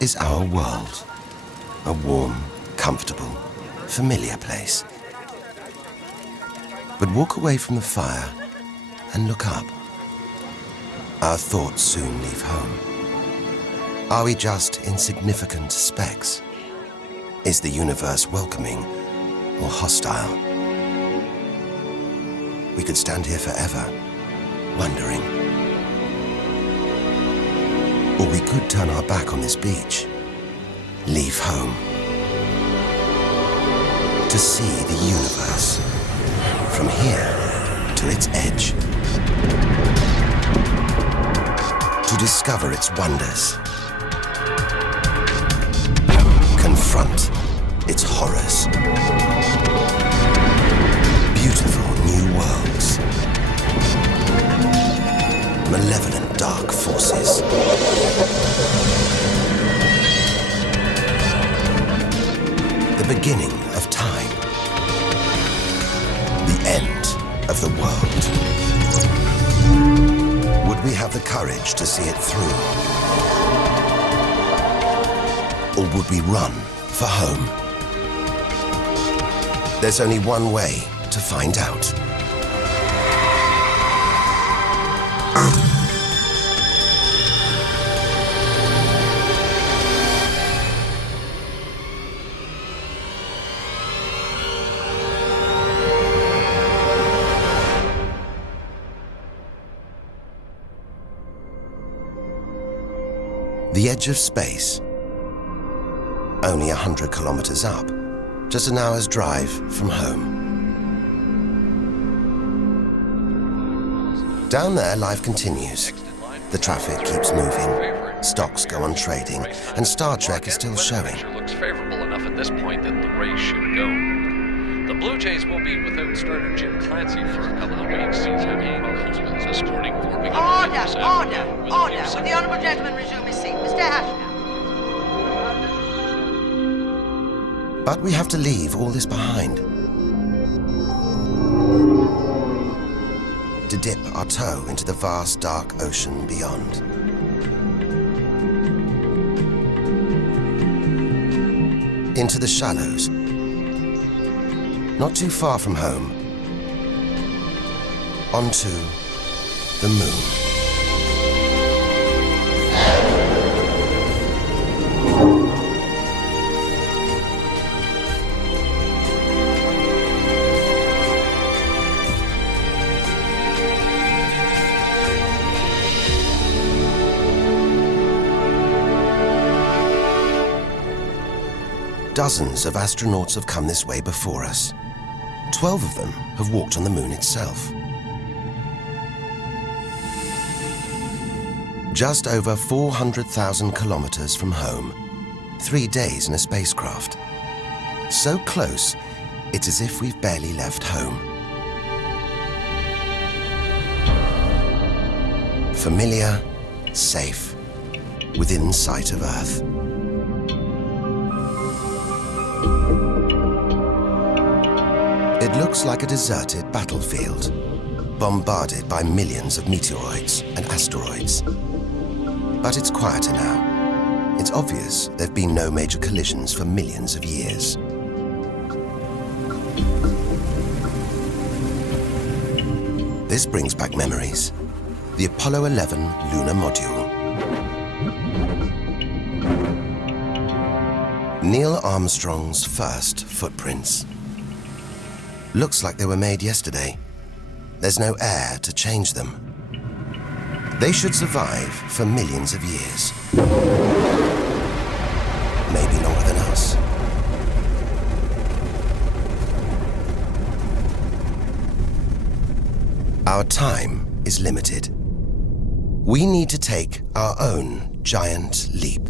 is our world. A warm, comfortable, familiar place. But walk away from the fire and look up. Our thoughts soon leave home. Are we just insignificant specks? Is the universe welcoming or hostile? We could stand here forever, wondering. Or we could turn our back on this beach, leave home, to see the universe from here to its edge, to discover its wonders, confront its horrors. Beautiful new worlds, malevolent dark forces. The beginning of time, the end of the world. Would we have the courage to see it through? Or would we run for home? There's only one way to find out. The edge of space, only 100 kilometers up, just an hour's drive from home. Down there, life continues. The traffic keeps moving, stocks go on trading, and Star Trek is still showing. Looks favorable enough at this point that the race should go. The Blue Jays will be without starter Jim Clancy for a couple of weeks. He's having problems this morning, warming up. Order! Will the honourable gentleman resume his seat? Mr. Ashton. But we have to leave all this behind. To dip our toe into the vast dark ocean beyond. Into the shallows. Not too far from home. Onto the moon. Dozens of astronauts have come this way before us. 12 of them have walked on the moon itself. Just over 400,000 kilometers from home, 3 days in a spacecraft. So close, it's as if we've barely left home. Familiar, safe, within sight of Earth. It looks like a deserted battlefield, bombarded by millions of meteoroids and asteroids. But it's quieter now. It's obvious there've been no major collisions for millions of years. This brings back memories. The Apollo 11 lunar module. Neil Armstrong's first footprints. Looks like they were made yesterday. There's no air to change them. They should survive for millions of years. Maybe longer than us. Our time is limited. We need to take our own giant leap.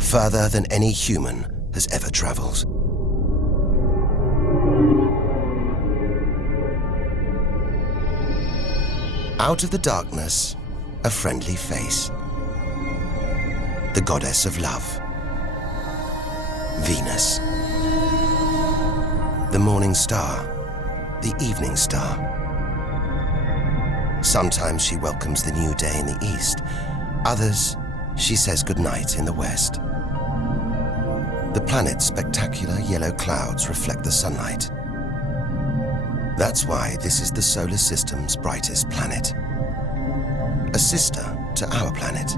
Further than any human has ever traveled. Out of the darkness, a friendly face. The goddess of love. Venus. The morning star. The evening star. Sometimes she welcomes the new day in the east. Others, she says goodnight in the west. The planet's spectacular yellow clouds reflect the sunlight. That's why this is the solar system's brightest planet. A sister to our planet.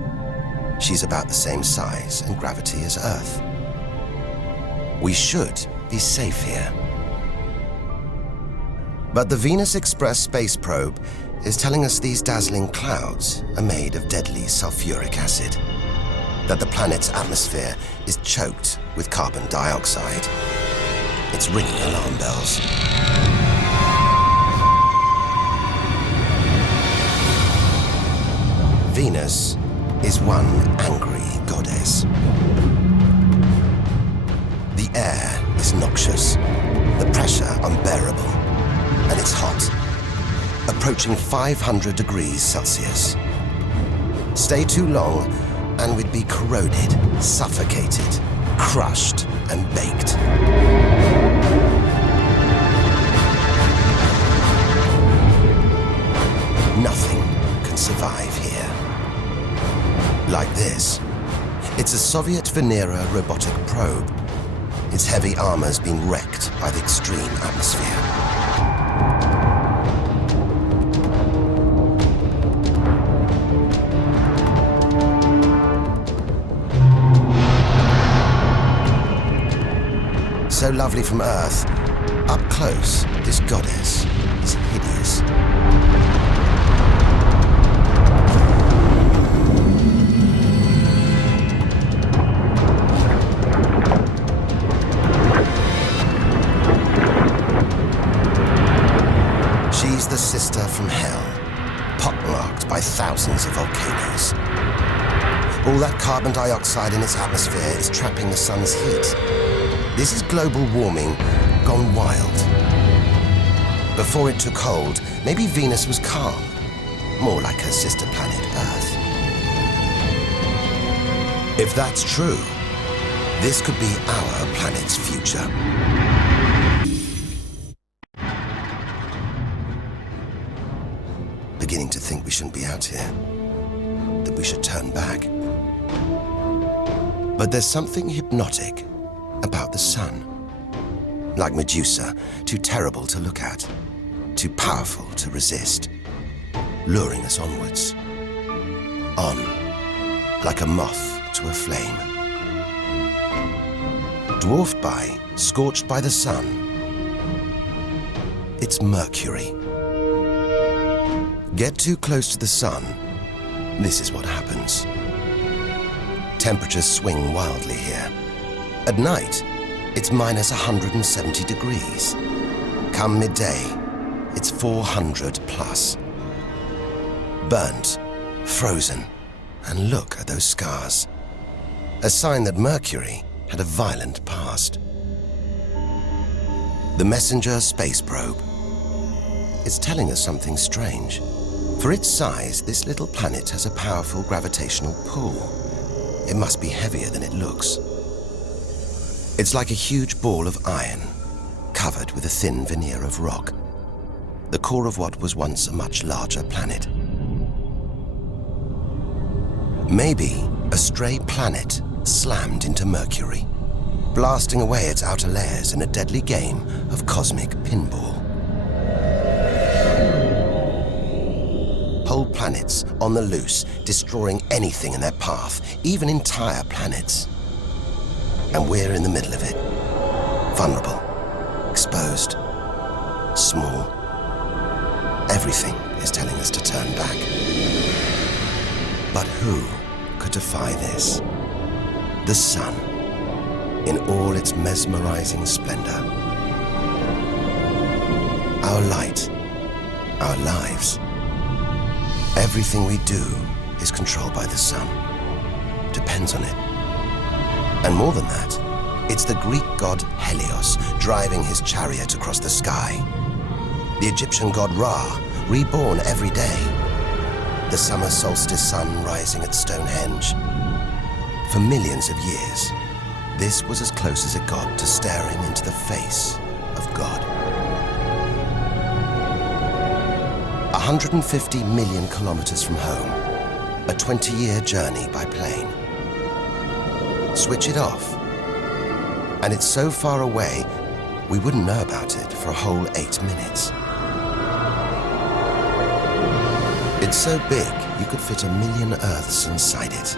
She's about the same size and gravity as Earth. We should be safe here. But the Venus Express space probe is telling us these dazzling clouds are made of deadly sulfuric acid, that the planet's atmosphere is choked with carbon dioxide. It's ringing alarm bells. Venus is one angry goddess. The air is noxious, the pressure unbearable, and it's hot, approaching 500 degrees Celsius. Stay too long and we'd be corroded, suffocated, crushed, and baked. Nothing can survive here. Like this. It's a Soviet Venera robotic probe. Its heavy armor's been wrecked by the extreme atmosphere. So lovely from Earth, up close, this goddess is hideous. She's the sister from hell, pockmarked by thousands of volcanoes. All that carbon dioxide in its atmosphere is trapping the sun's heat. This is global warming gone wild. Before it took hold, maybe Venus was calm, more like her sister planet Earth. If that's true, this could be our planet's future. Beginning to think we shouldn't be out here, that we should turn back. But there's something hypnotic about the sun. Like Medusa, too terrible to look at, too powerful to resist, luring us onwards. On, like a moth to a flame. Dwarfed by, scorched by the sun, it's Mercury. Get too close to the sun, this is what happens. Temperatures swing wildly here. At night, it's minus 170 degrees. Come midday, it's 400 plus. Burnt, frozen, and look at those scars. A sign that Mercury had a violent past. The Messenger space probe. It's telling us something strange. For its size, this little planet has a powerful gravitational pull. It must be heavier than it looks. It's like a huge ball of iron, covered with a thin veneer of rock, the core of what was once a much larger planet. Maybe a stray planet slammed into Mercury, blasting away its outer layers in a deadly game of cosmic pinball. Whole planets on the loose, destroying anything in their path, even entire planets. And we're in the middle of it. Vulnerable, exposed, small. Everything is telling us to turn back. But who could defy this? The sun, in all its mesmerizing splendor. Our light, our lives. Everything we do is controlled by the sun, depends on it. And more than that, it's the Greek god Helios driving his chariot across the sky. The Egyptian god Ra, reborn every day. The summer solstice sun rising at Stonehenge. For millions of years, this was as close as it got to staring into the face of God. 150 million kilometers from home, a 20-year journey by plane. switch it off, and it's so far away we wouldn't know about it for a whole 8 minutes. It's so big you could fit 1 million Earths inside it.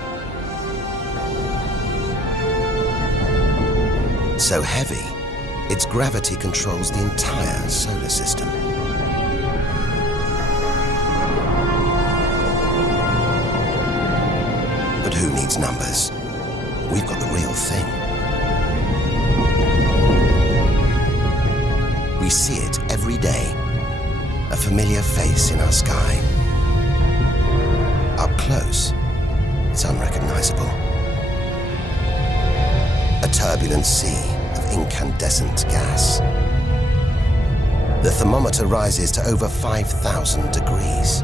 So heavy, its gravity controls the entire solar system. But who needs numbers? We've got the real thing. We see it every day, a familiar face in our sky. Up close, it's unrecognizable. A turbulent sea of incandescent gas. The thermometer rises to over 5,000 degrees.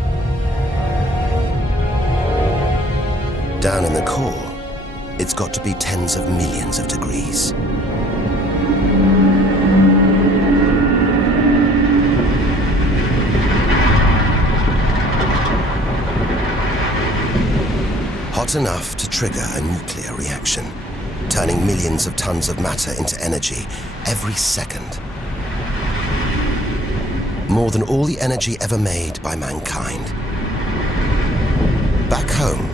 Down in the core, it's got to be tens of millions of degrees. Hot enough to trigger a nuclear reaction, turning millions of tons of matter into energy every second. More than all the energy ever made by mankind. Back home,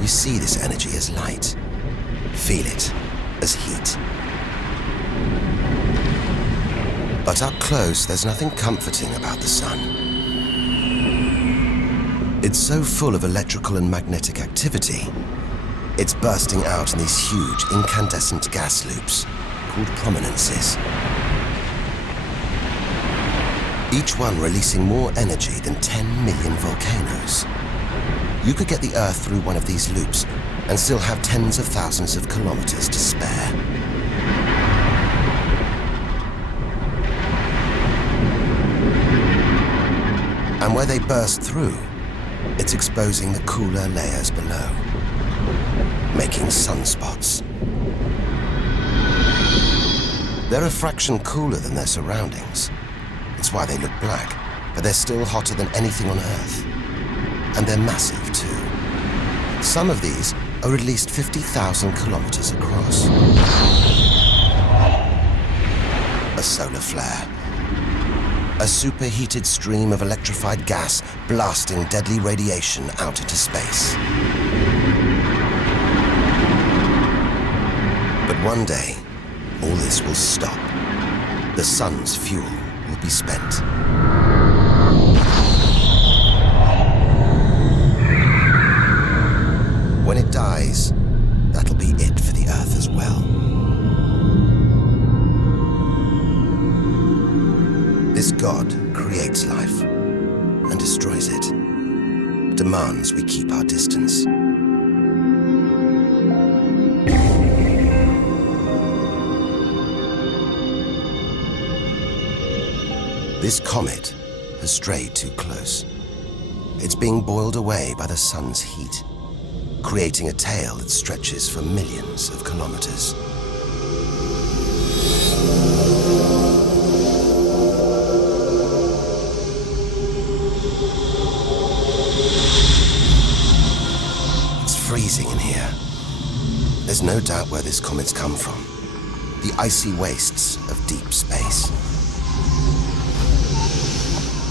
we see this energy as light, feel it as heat. But up close, there's nothing comforting about the sun. It's so full of electrical and magnetic activity, it's bursting out in these huge incandescent gas loops called prominences. Each one releasing more energy than 10 million volcanoes. You could get the Earth through one of these loops and still have tens of thousands of kilometers to spare. And where they burst through, it's exposing the cooler layers below, making sunspots. They're a fraction cooler than their surroundings. It's why they look black, but they're still hotter than anything on Earth. And they're massive too. Some of these are at least 50,000 kilometers across. A solar flare. A superheated stream of electrified gas blasting deadly radiation out into space. But one day, all this will stop. The sun's fuel will be spent. When it dies, that'll be it for the Earth as well. This God creates life and destroys it, demands we keep our distance. This comet has strayed too close. It's being boiled away by the sun's heat, creating a tail that stretches for millions of kilometers. It's freezing in here. There's no doubt where this comet's come from. The icy wastes of deep space.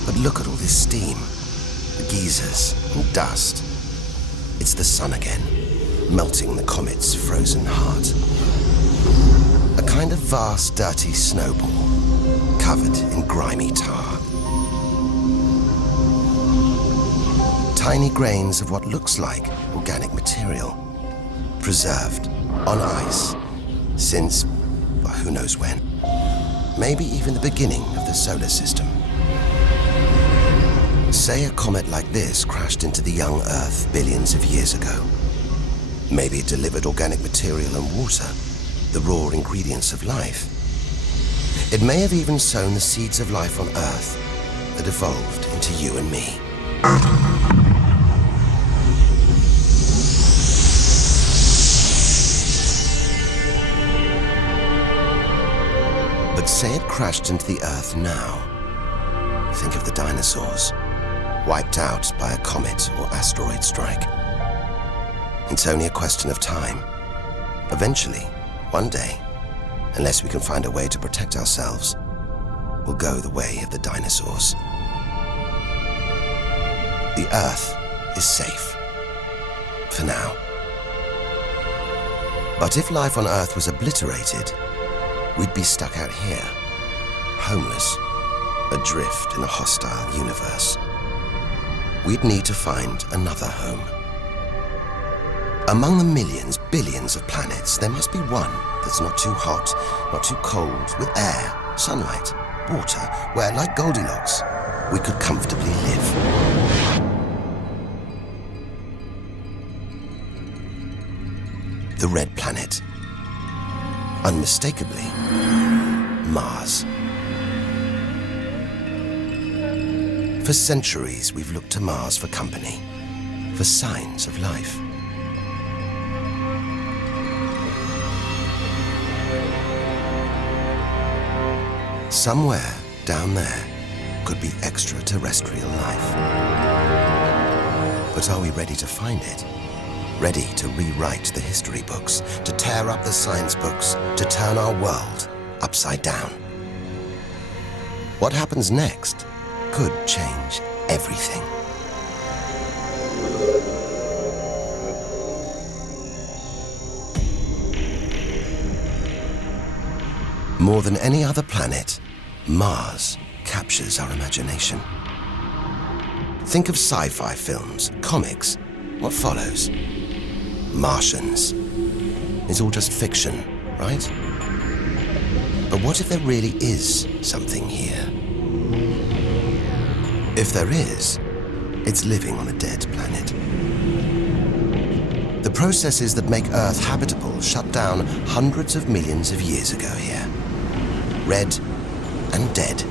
But look at all this steam, the geysers and dust. It's the sun again, melting the comet's frozen heart. A kind of vast, dirty snowball, covered in grimy tar. Tiny grains of what looks like organic material, preserved on ice since, well, who knows when. Maybe even the beginning of the solar system. Say a comet like this crashed into the young Earth billions of years ago. Maybe it delivered organic material and water, the raw ingredients of life. It may have even sown the seeds of life on Earth that evolved into you and me. But say it crashed into the Earth now. Think of the dinosaurs, wiped out by a comet or asteroid strike. It's only a question of time, Eventually, one day, unless we can find a way to protect ourselves, we'll go the way of the dinosaurs. The Earth is safe. For now. But if life on Earth was obliterated, we'd be stuck out here, homeless, adrift in a hostile universe. We'd need to find another home. Among the millions, billions of planets, there must be one that's not too hot, not too cold, with air, sunlight, water, where, like Goldilocks, we could comfortably live. The red planet. Unmistakably, Mars. For centuries, we've looked to Mars for company, for signs of life. Somewhere down there could be extraterrestrial life. But are we ready to find it? Ready to rewrite the history books, to tear up the science books, to turn our world upside down? What happens next could change everything. More than any other planet, Mars captures our imagination. Think of sci-fi films, comics. What follows? Martians. It's all just fiction, right? But what if there really is something here? If there is, it's living on a dead planet. The processes that make Earth habitable shut down hundreds of millions of years ago here. Red and dead,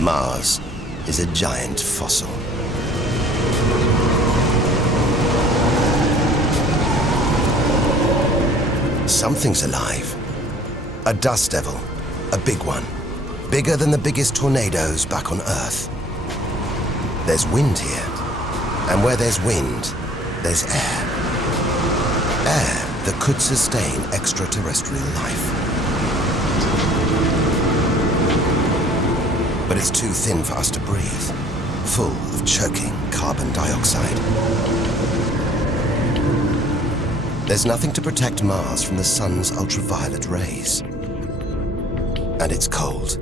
Mars is a giant fossil. Something's alive. A dust devil, a big one, bigger than the biggest tornadoes back on Earth. There's wind here, and where there's wind, there's air. Air that could sustain extraterrestrial life. But it's too thin for us to breathe, full of choking carbon dioxide. There's nothing to protect Mars from the sun's ultraviolet rays. And it's cold,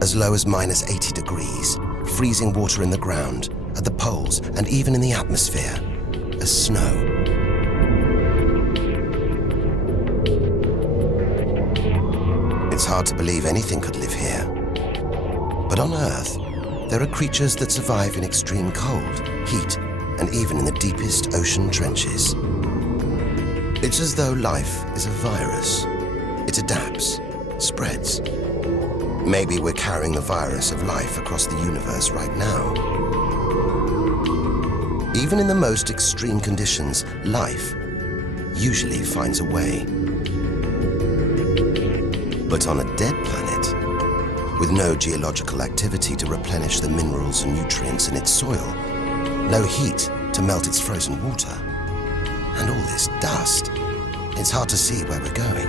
as low as -80 degrees, freezing water in the ground, at the poles, and even in the atmosphere, as snow. It's hard to believe anything could live here. But on Earth, there are creatures that survive in extreme cold, heat, and even in the deepest ocean trenches. It's as though life is a virus. It adapts, spreads. Maybe we're carrying the virus of life across the universe right now. Even in the most extreme conditions, life usually finds a way. But on a dead planet, with no geological activity to replenish the minerals and nutrients in its soil, no heat to melt its frozen water, and all this dust, it's hard to see where we're going.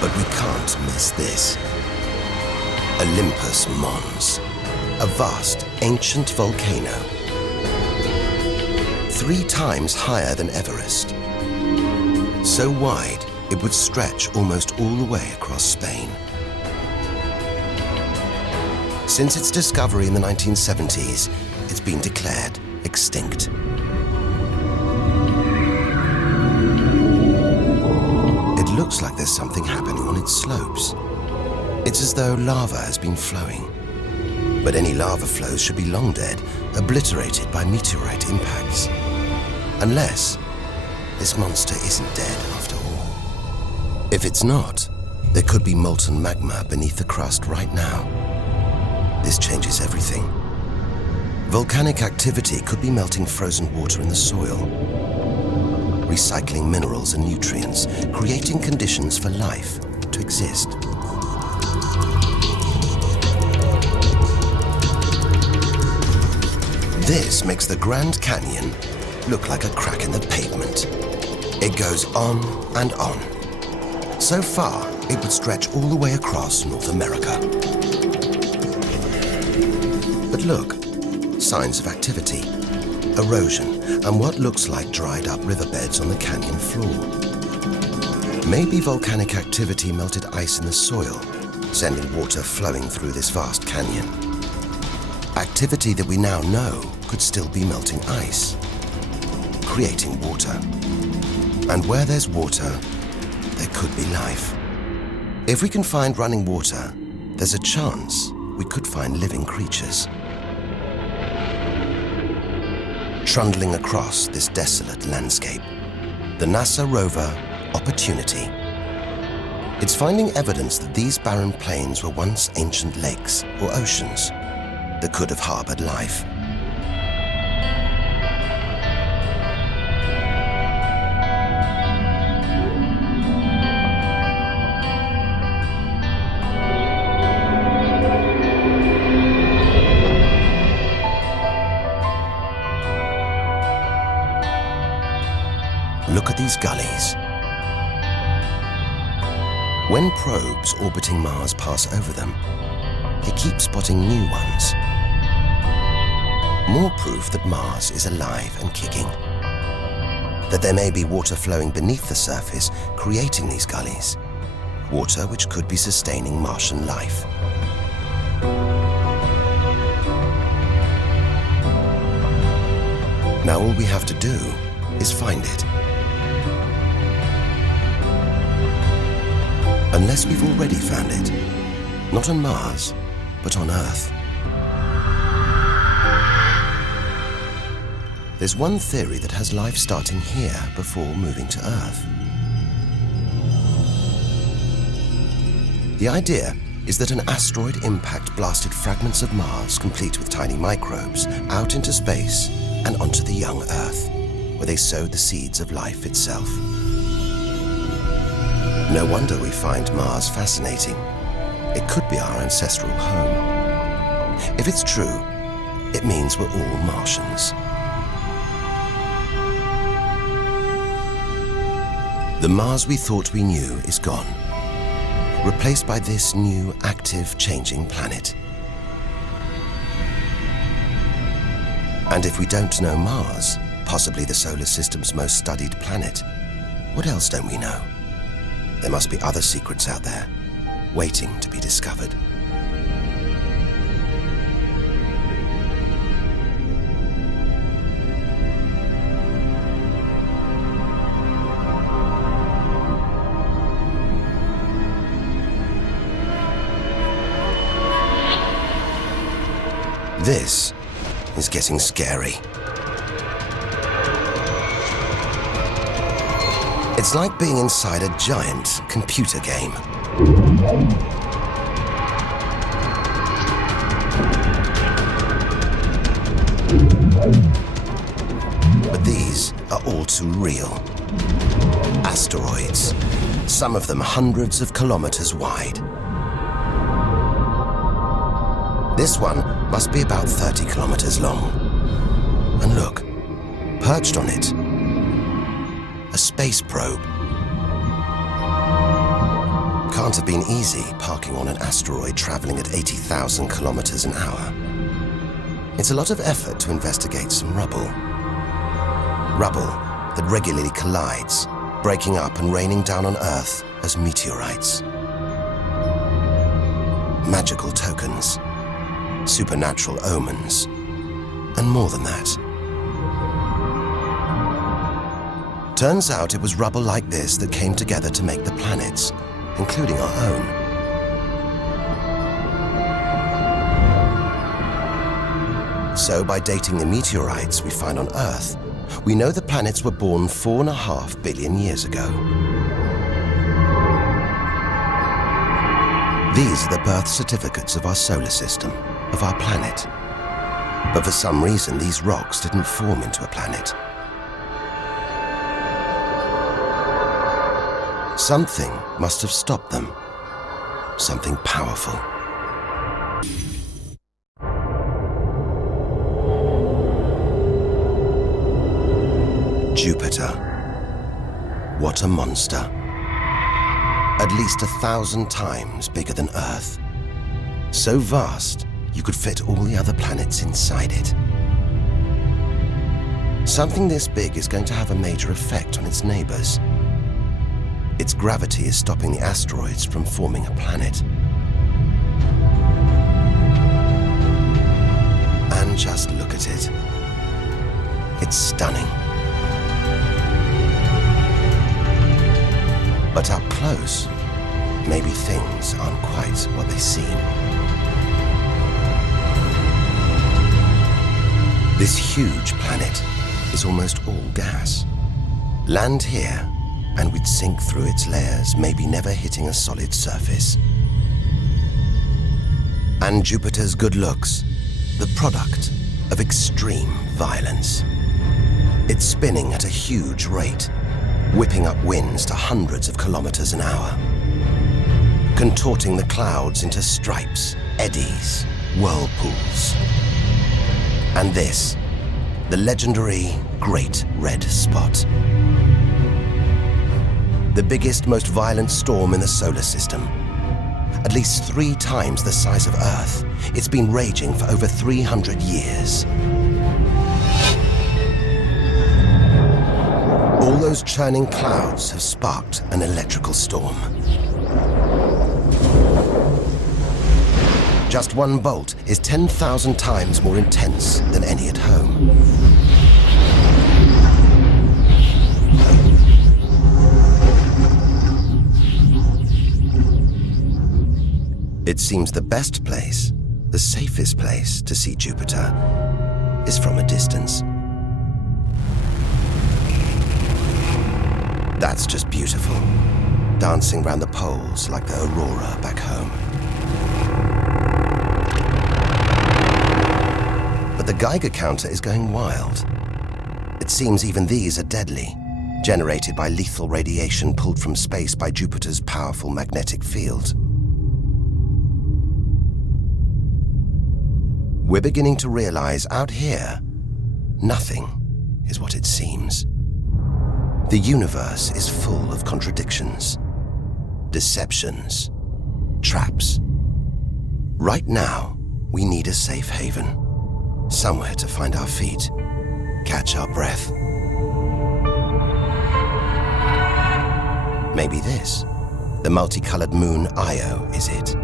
But we can't miss this. Olympus Mons, a vast, ancient volcano, 3 times higher than Everest. So wide, it would stretch almost all the way across Spain. Since its discovery in the 1970s, it's been declared extinct. It looks like there's something happening on its slopes. It's as though lava has been flowing. But any lava flows should be long dead, obliterated by meteorite impacts. Unless this monster isn't dead after all. If it's not, there could be molten magma beneath the crust right now. This changes everything. Volcanic activity could be melting frozen water in the soil, recycling minerals and nutrients, creating conditions for life to exist. This makes the Grand Canyon look like a crack in the pavement. It goes on and on. So far, it would stretch all the way across North America. But look, signs of activity, erosion, and what looks like dried up riverbeds on the canyon floor. Maybe volcanic activity melted ice in the soil, sending water flowing through this vast canyon. Activity that we now know could still be melting ice, creating water. And where there's water, there could be life. If we can find running water, there's a chance we could find living creatures. Trundling across this desolate landscape, the NASA rover Opportunity. It's finding evidence that these barren plains were once ancient lakes or oceans that could have harbored life. Look at these gullies. When probes orbiting Mars pass over them, they keep spotting new ones. More proof that Mars is alive and kicking. That there may be water flowing beneath the surface, creating these gullies. Water which could be sustaining Martian life. Now all we have to do is find it. Unless we've already found it. Not on Mars, but on Earth. There's one theory that has life starting here before moving to Earth. The idea is that an asteroid impact blasted fragments of Mars, complete with tiny microbes, out into space and onto the young Earth, where they sowed the seeds of life itself. No wonder we find Mars fascinating. It could be our ancestral home. If it's true, it means we're all Martians. The Mars we thought we knew is gone, replaced by this new, active, changing planet. And if we don't know Mars, possibly the solar system's most studied planet, what else don't we know? There must be other secrets out there, waiting to be discovered. This is getting scary. It's like being inside a giant computer game. But these are all too real. Asteroids, some of them hundreds of kilometers wide. This one must be about 30 kilometers long. And look, perched on it, a space probe. Can't have been easy parking on an asteroid traveling at 80,000 kilometers an hour. It's a lot of effort to investigate some rubble. Rubble that regularly collides, breaking up and raining down on Earth as meteorites. Magical tokens, supernatural omens, and more than that. Turns out it was rubble like this that came together to make the planets, including our own. So by dating the meteorites we find on Earth, we know the planets were born 4.5 billion years ago. These are the birth certificates of our solar system, of our planet. But for some reason, these rocks didn't form into a planet. Something must have stopped them. something powerful. Jupiter. What a monster. At least 1,000 times bigger than Earth. So vast, you could fit all the other planets inside it. Something this big is going to have a major effect on its neighbors. Its gravity is stopping the asteroids from forming a planet. And just look at it. It's stunning. But up close, maybe things aren't quite what they seem. This huge planet is almost all gas. Land here, and we'd sink through its layers, maybe never hitting a solid surface. And Jupiter's good looks, the product of extreme violence. It's spinning at a huge rate, whipping up winds to hundreds of kilometers an hour, contorting the clouds into stripes, eddies, whirlpools. And this, the legendary Great Red Spot. The biggest, most violent storm in the solar system. At least 3 times the size of Earth. It's been raging for over 300 years. All those churning clouds have sparked an electrical storm. Just one bolt is 10,000 times more intense than any at home. It seems the best place, the safest place to see Jupiter is from a distance. That's just beautiful, dancing round the poles like the aurora back home. But the Geiger counter is going wild. It seems even these are deadly, generated by lethal radiation pulled from space by Jupiter's powerful magnetic field. We're beginning to realize out here, nothing is what it seems. The universe is full of contradictions, deceptions, traps. Right now, we need a safe haven, somewhere to find our feet, catch our breath. Maybe this, the multicolored moon Io, is it?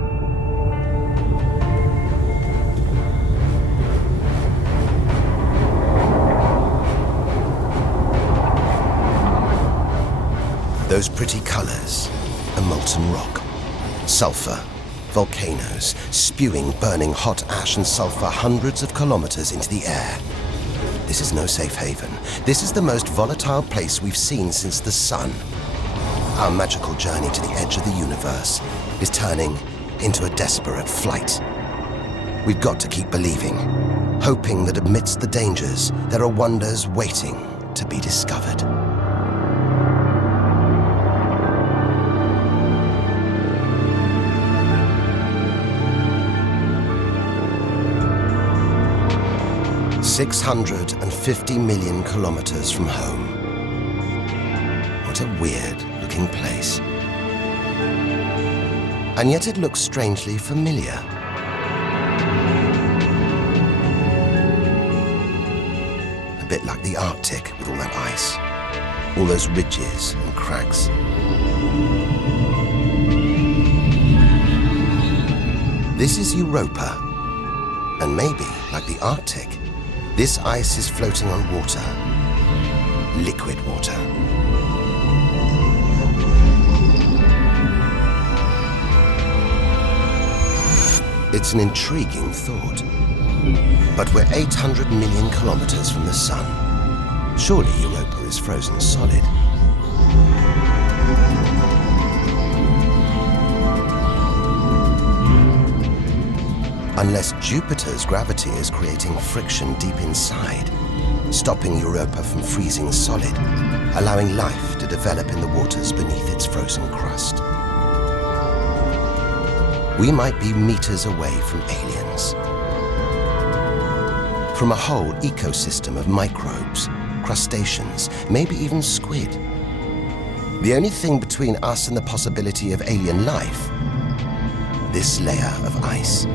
Those pretty colors, a molten rock, sulfur, volcanoes, spewing burning hot ash and sulfur hundreds of kilometers into the air. This is no safe haven. This is the most volatile place we've seen since the sun. Our magical journey to the edge of the universe is turning into a desperate flight. We've got to keep believing, hoping that amidst the dangers, there are wonders waiting to be discovered. $650 million kilometers from home. What a weird-looking place. And yet it looks strangely familiar. A bit like the Arctic with all that ice, all those ridges and cracks. This is Europa, and maybe, like the Arctic, this ice is floating on water, liquid water. It's an intriguing thought. But we're 800 million kilometers from the sun. Surely Europa is frozen solid. Unless Jupiter's gravity is creating friction deep inside, stopping Europa from freezing solid, allowing life to develop in the waters beneath its frozen crust. we might be meters away from aliens. From a whole ecosystem of microbes, crustaceans, maybe even squid. The only thing between us and the possibility of alien life, this layer of ice.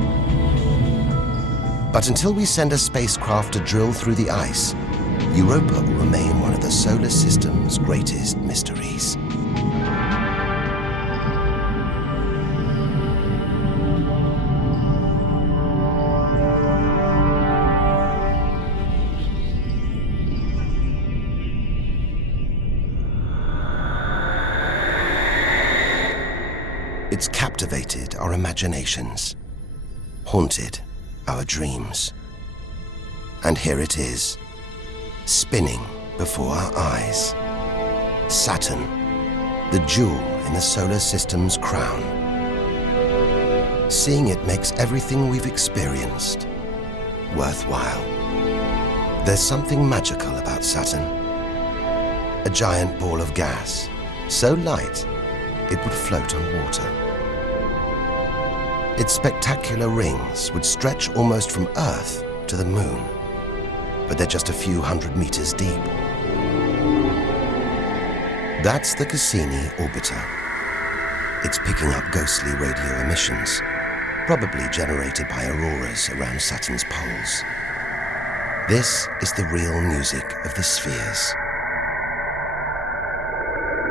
But until we send a spacecraft to drill through the ice, Europa will remain one of the solar system's greatest mysteries. It's captivated our imaginations, haunted our dreams. And here it is, spinning before our eyes. Saturn, the jewel in the solar system's crown. Seeing it makes everything we've experienced worthwhile. There's something magical about Saturn. A giant ball of gas, so light it would float on water. Its spectacular rings would stretch almost from Earth to the Moon, but they're just a few hundred meters deep. That's the Cassini orbiter. It's picking up ghostly radio emissions, probably generated by auroras around Saturn's poles. This is the real music of the spheres.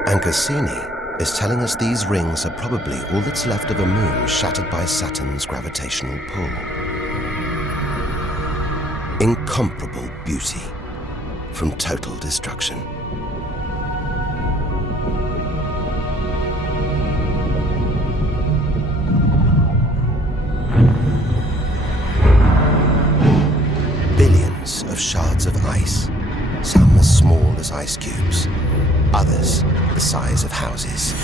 And Cassini is telling us these rings are probably all that's left of a moon shattered by Saturn's gravitational pull. Incomparable beauty from total destruction. Billions of shards of ice, some as small as ice cubes, others the size of houses.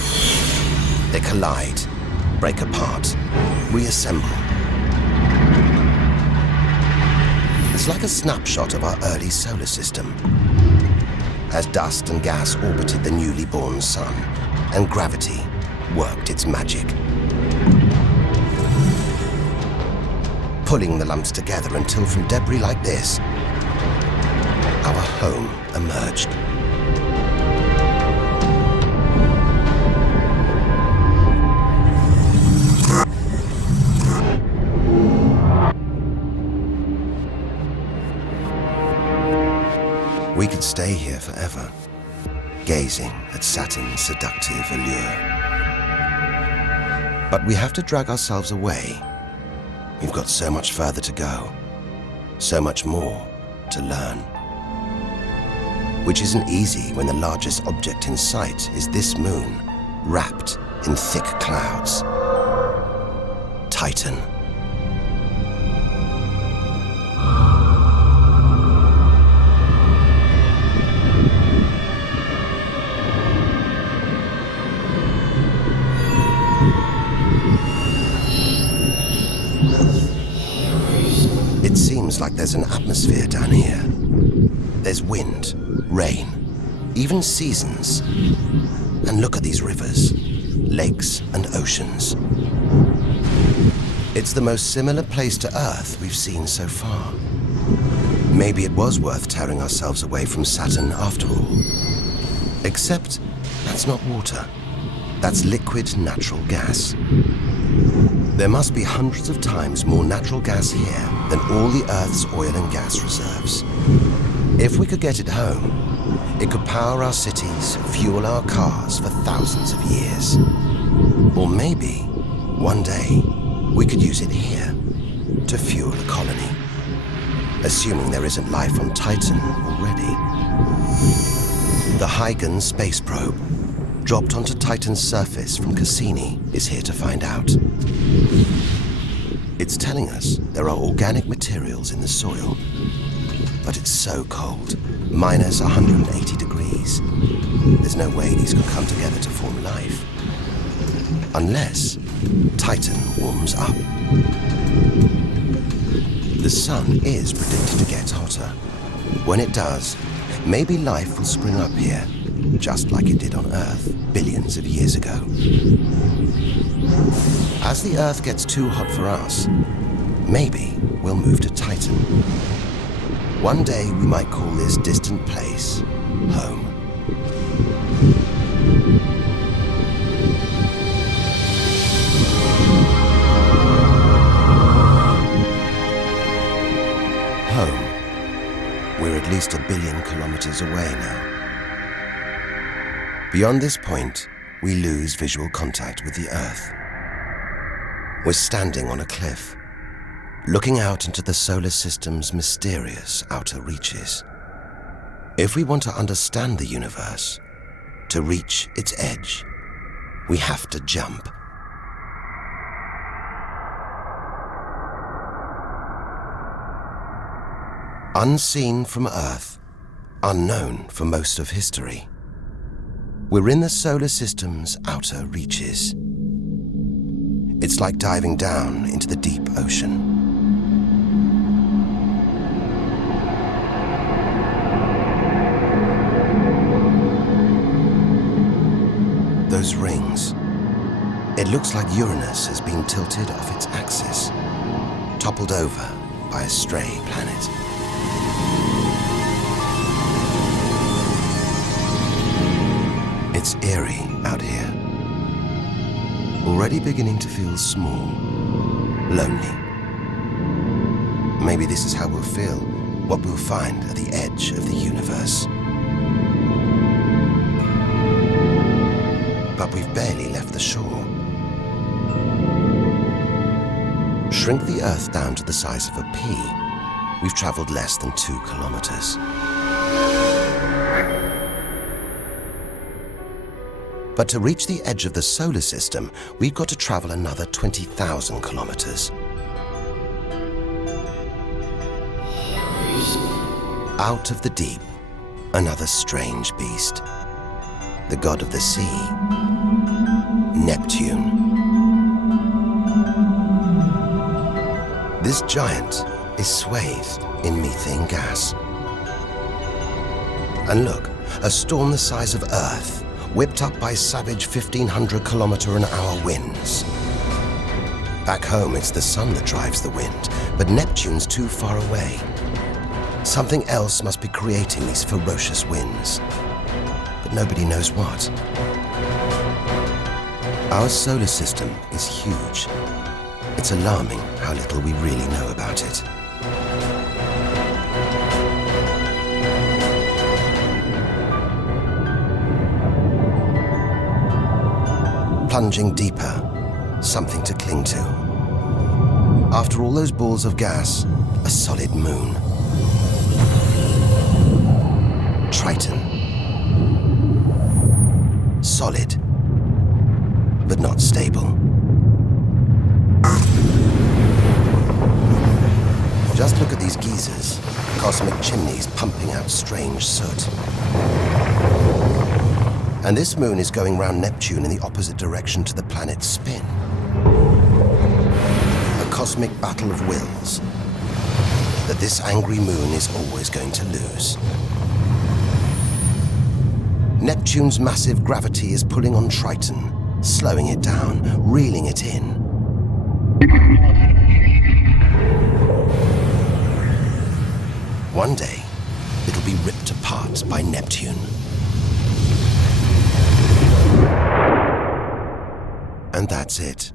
They collide, break apart, reassemble. It's like a snapshot of our early solar system, as dust and gas orbited the newly born sun, and gravity worked its magic, pulling the lumps together until from debris like this, our home emerged. We could stay here forever, gazing at Saturn's seductive allure. But we have to drag ourselves away. We've got so much further to go, so much more to learn. Which isn't easy when the largest object in sight is this moon, wrapped in thick clouds. Titan. It seems like there's an atmosphere down here. There's wind, rain, even seasons. And look at these rivers, lakes and oceans. It's the most similar place to Earth we've seen so far. Maybe it was worth tearing ourselves away from Saturn after all. Except that's not water. That's liquid natural gas. There must be hundreds of times more natural gas here than all the Earth's oil and gas reserves. If we could get it home, it could power our cities, fuel our cars for thousands of years. Or maybe, one day, we could use it here to fuel a colony. Assuming there isn't life on Titan already. The Huygens space probe, dropped onto Titan's surface from Cassini, is here to find out. It's telling us there are organic materials in the soil, but it's so cold, minus 180 degrees. There's no way these could come together to form life. Unless Titan warms up. The sun is predicted to get hotter. When it does, maybe life will spring up here, just like it did on Earth billions of years ago. As the Earth gets too hot for us, maybe we'll move to Titan. One day we might call this distant place home. Home. We're at least 1 billion kilometers away now. Beyond this point, we lose visual contact with the Earth. We're standing on a cliff, looking out into the solar system's mysterious outer reaches. If we want to understand the universe, to reach its edge, we have to jump. Unseen from Earth, unknown for most of history, we're in the solar system's outer reaches. It's like diving down into the deep ocean. Those rings. It looks like Uranus has been tilted off its axis, toppled over by a stray planet. It's eerie out here. Already beginning to feel small, lonely. Maybe this is how we'll feel, what we'll find at the edge of the universe. But we've barely left the shore. Shrink the Earth down to the size of a pea, we've traveled less than 2 kilometers. But to reach the edge of the solar system, we've got to travel another 20,000 kilometers. Out of the deep, another strange beast. The god of the sea, Neptune. This giant is swathed in methane gas. And look, a storm the size of Earth, whipped up by savage 1,500-kilometer-an-hour winds. Back home, it's the sun that drives the wind, but Neptune's too far away. Something else must be creating these ferocious winds, but nobody knows what. Our solar system is huge. It's alarming how little we really know about it. Plunging deeper, something to cling to. After all those balls of gas, a solid moon. Triton. Solid, but not stable. Just look at these geysers, cosmic chimneys pumping out strange soot. And this moon is going round Neptune in the opposite direction to the planet's spin. A cosmic battle of wills that this angry moon is always going to lose. Neptune's massive gravity is pulling on Triton, slowing it down, reeling it in. One day, it'll be ripped apart by Neptune. And that's it.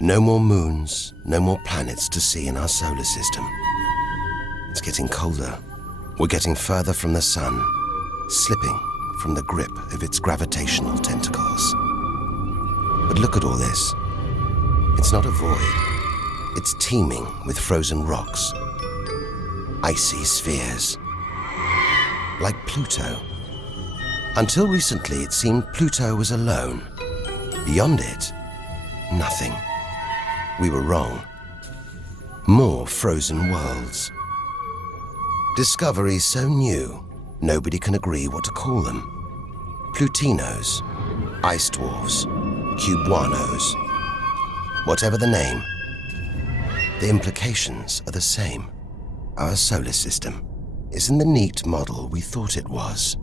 No more moons, no more planets to see in our solar system. It's getting colder. We're getting further from the sun, slipping from the grip of its gravitational tentacles. But look at all this. It's not a void. It's teeming with frozen rocks, icy spheres, like Pluto. Until recently, it seemed Pluto was alone. Beyond it, nothing. We were wrong. More frozen worlds. Discoveries so new, nobody can agree what to call them. Plutinos, ice dwarfs, cubanos. Whatever the name, the implications are the same. Our solar system isn't the neat model we thought it was.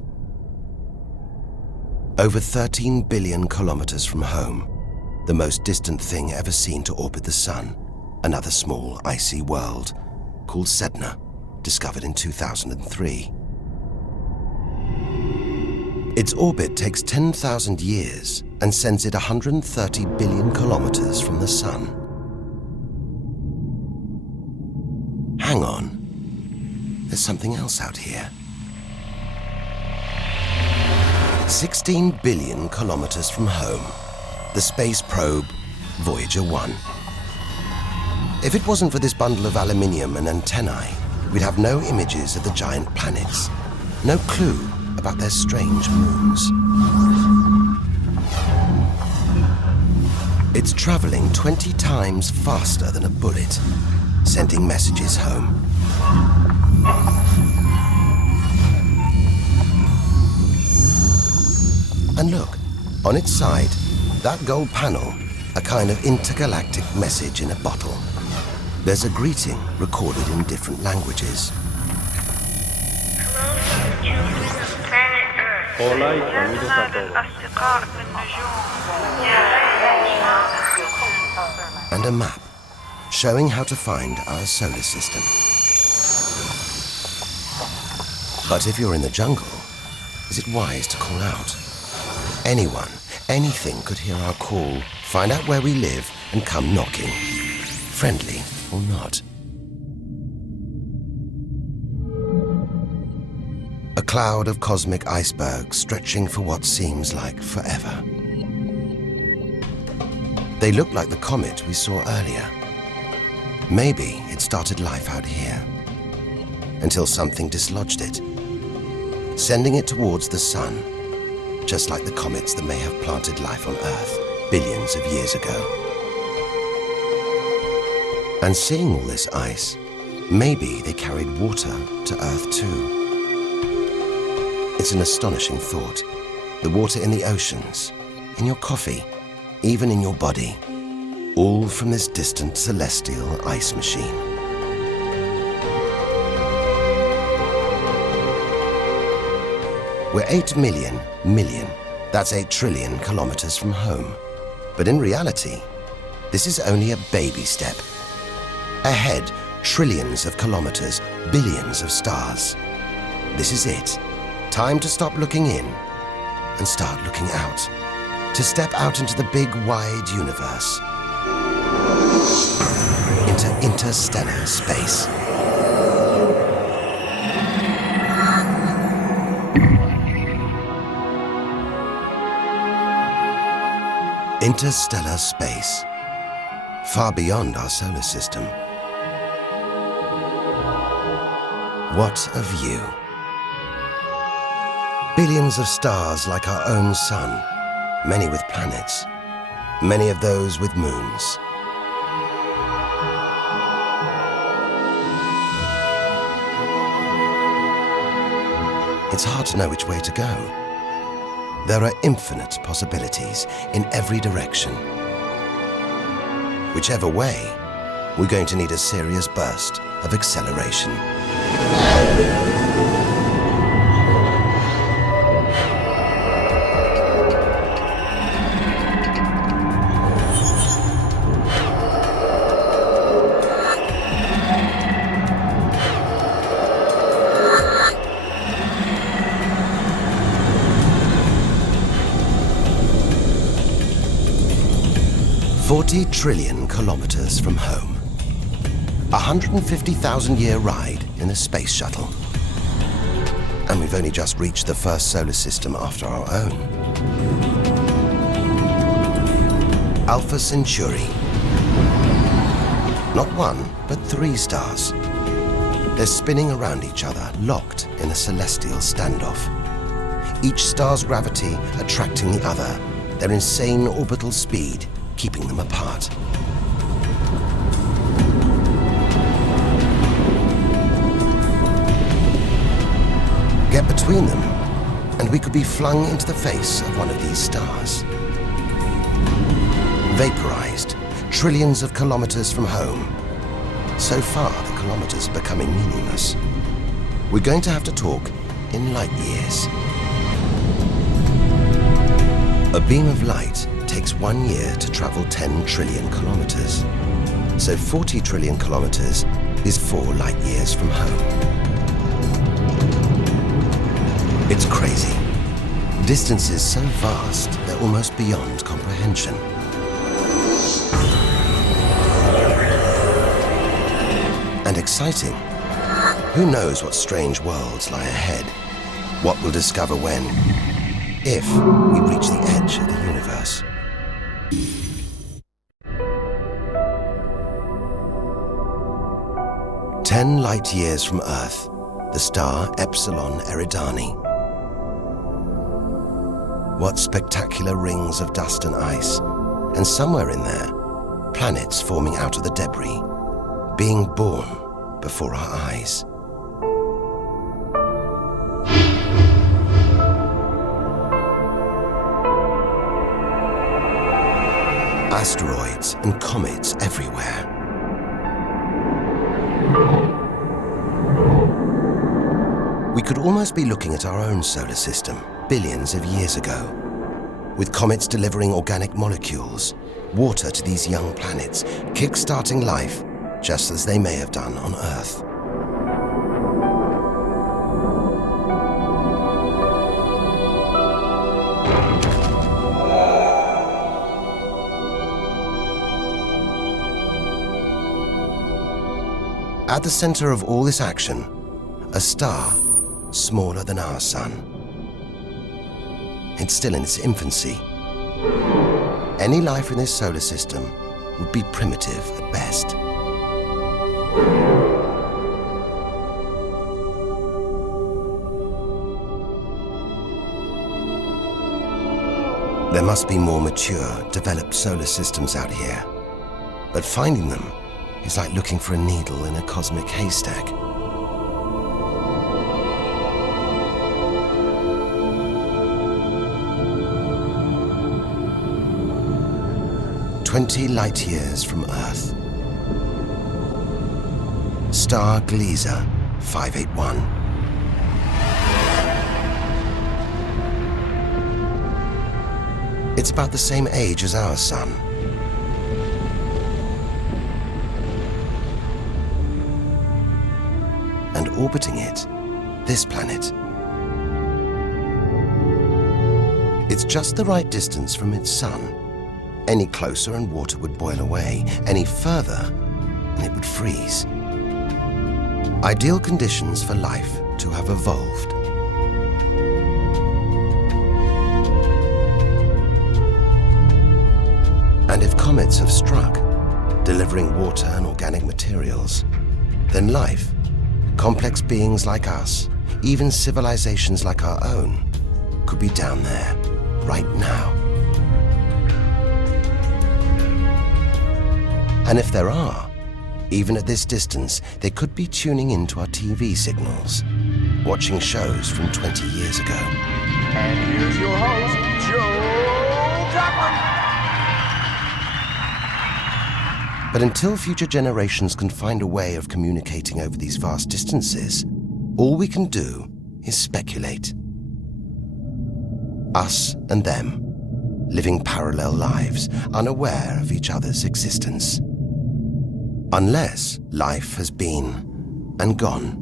Over 13 billion kilometers from home, the most distant thing ever seen to orbit the Sun, another small, icy world called Sedna, discovered in 2003. Its orbit takes 10,000 years and sends it 130 billion kilometers from the Sun. Hang on. There's something else out here. 16 billion kilometers from home, the space probe Voyager 1. If it wasn't for this bundle of aluminium and antennae, we'd have no images of the giant planets, no clue about their strange moons. It's traveling 20 times faster than a bullet, sending messages home. And look, on its side, that gold panel, a kind of intergalactic message in a bottle. There's a greeting recorded in different languages. And a map showing how to find our solar system. But if you're in the jungle, is it wise to call out? Anyone, anything could hear our call, find out where we live, and come knocking. Friendly or not. A cloud of cosmic icebergs stretching for what seems like forever. They look like the comet we saw earlier. Maybe it started life out here, until something dislodged it, sending it towards the Sun, just like the comets that may have planted life on Earth billions of years ago. And seeing all this ice, maybe they carried water to Earth too. It's an astonishing thought. The water in the oceans, in your coffee, even in your body, all from this distant celestial ice machine. We're 8 million, that's 8 trillion kilometers from home. But in reality, this is only a baby step. Ahead, trillions of kilometers, billions of stars. This is it. Time to stop looking in and start looking out. To step out into the big, wide universe. Into interstellar space. Interstellar space, far beyond our solar system. What a view. Billions of stars like our own sun, many with planets, many of those with moons. It's hard to know which way to go. There are infinite possibilities in every direction. Whichever way, we're going to need a serious burst of acceleration. $40 trillion kilometers from home. 150,000-year ride in a space shuttle. And we've only just reached the first solar system after our own. Alpha Centauri. Not one, but 3 stars. They're spinning around each other, locked in a celestial standoff. Each star's gravity attracting the other, their insane orbital speed keeping them apart. Get between them, and we could be flung into the face of one of these stars. Vaporized, trillions of kilometers from home. So far, the kilometers are becoming meaningless. We're going to have to talk in light years. A beam of light takes takes 1 year to travel 10 trillion kilometers. So 40 trillion kilometers is 4 light years from home. It's crazy. Distances so vast, they're almost beyond comprehension. And exciting. Who knows what strange worlds lie ahead? What we'll discover when, if we reach the edge of the universe. "10 light years from Earth, the star Epsilon Eridani. What spectacular rings of dust and ice, and somewhere in there, planets forming out of the debris, being born before our eyes. Asteroids and comets everywhere. We could almost be looking at our own solar system billions of years ago, with comets delivering organic molecules, water to these young planets, kick-starting life just as they may have done on Earth. At the center of all this action, a star smaller than our sun. It's still in its infancy. Any life in this solar system would be primitive at best. There must be more mature, developed solar systems out here, but finding them is like looking for a needle in a cosmic haystack. "20 light years from Earth. Star Gliese 581. It's about the same age as our sun. And orbiting it, this planet. It's just the right distance from its sun. Any closer and water would boil away. Any further and it would freeze. Ideal conditions for life to have evolved. And if comets have struck, delivering water and organic materials, then life, complex beings like us, even civilizations like our own, could be down there, right now. And if there are, even at this distance, they could be tuning into our TV signals, watching shows from 20 years ago. And here's your host, Geographic. But until future generations can find a way of communicating over these vast distances, all we can do is speculate. Us and them, living parallel lives, unaware of each other's existence. Unless life has been and gone.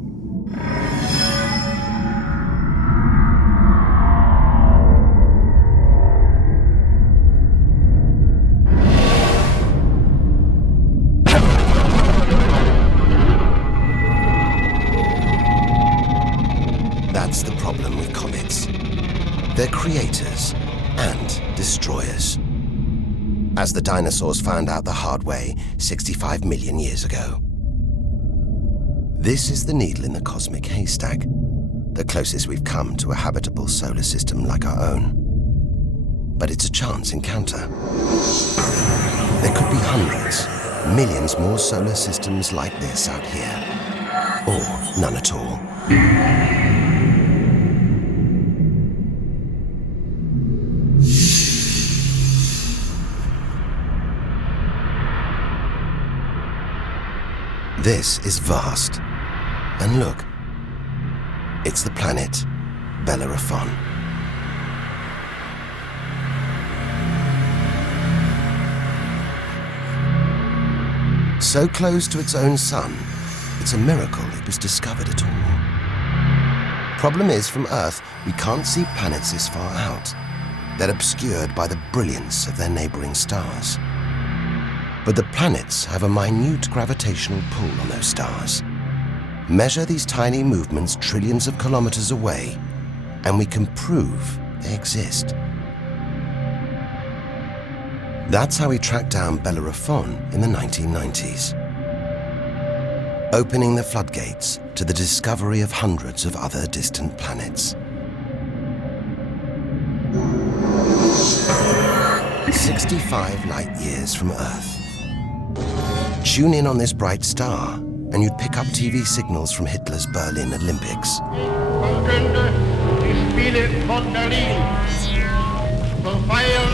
That's the problem with comets. They're creators and destroyers. As the dinosaurs found out the hard way 65 million years ago. This is the needle in the cosmic haystack, the closest we've come to a habitable solar system like our own. But it's a chance encounter. There could be hundreds, millions more solar systems like this out here. Or none at all. This is vast. And look, it's the planet Bellerophon. So close to its own sun, it's a miracle it was discovered at all. Problem is, from Earth, we can't see planets this far out. They're obscured by the brilliance of their neighboring stars. But the planets have a minute gravitational pull on those stars. Measure these tiny movements trillions of kilometers away, and we can prove they exist. That's how we tracked down Bellerophon in the 1990s, opening the floodgates to the discovery of hundreds of other distant planets. 65 light years from Earth. Tune in on this bright star, and you'd pick up TV signals from Hitler's Berlin Olympics. Die Spiele von Berlin zur Feier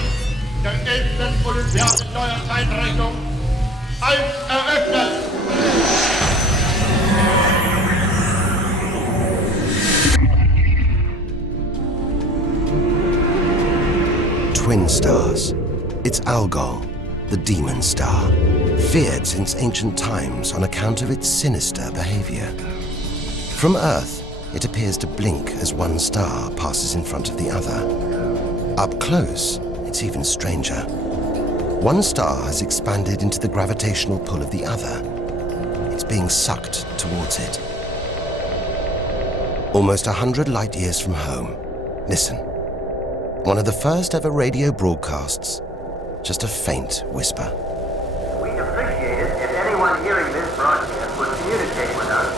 der 11. Olympiade neuer Zeitrechnung als eröffnet. Twin stars. It's Algol, the demon star, feared since ancient times on account of its sinister behavior. From Earth, it appears to blink as one star passes in front of the other. Up close, it's even stranger. One star has expanded into the gravitational pull of the other. It's being sucked towards it. Almost 100 light years from home. Listen. One of the first ever radio broadcasts. Just a faint whisper. We'd appreciate it if anyone hearing this broadcast would communicate with us.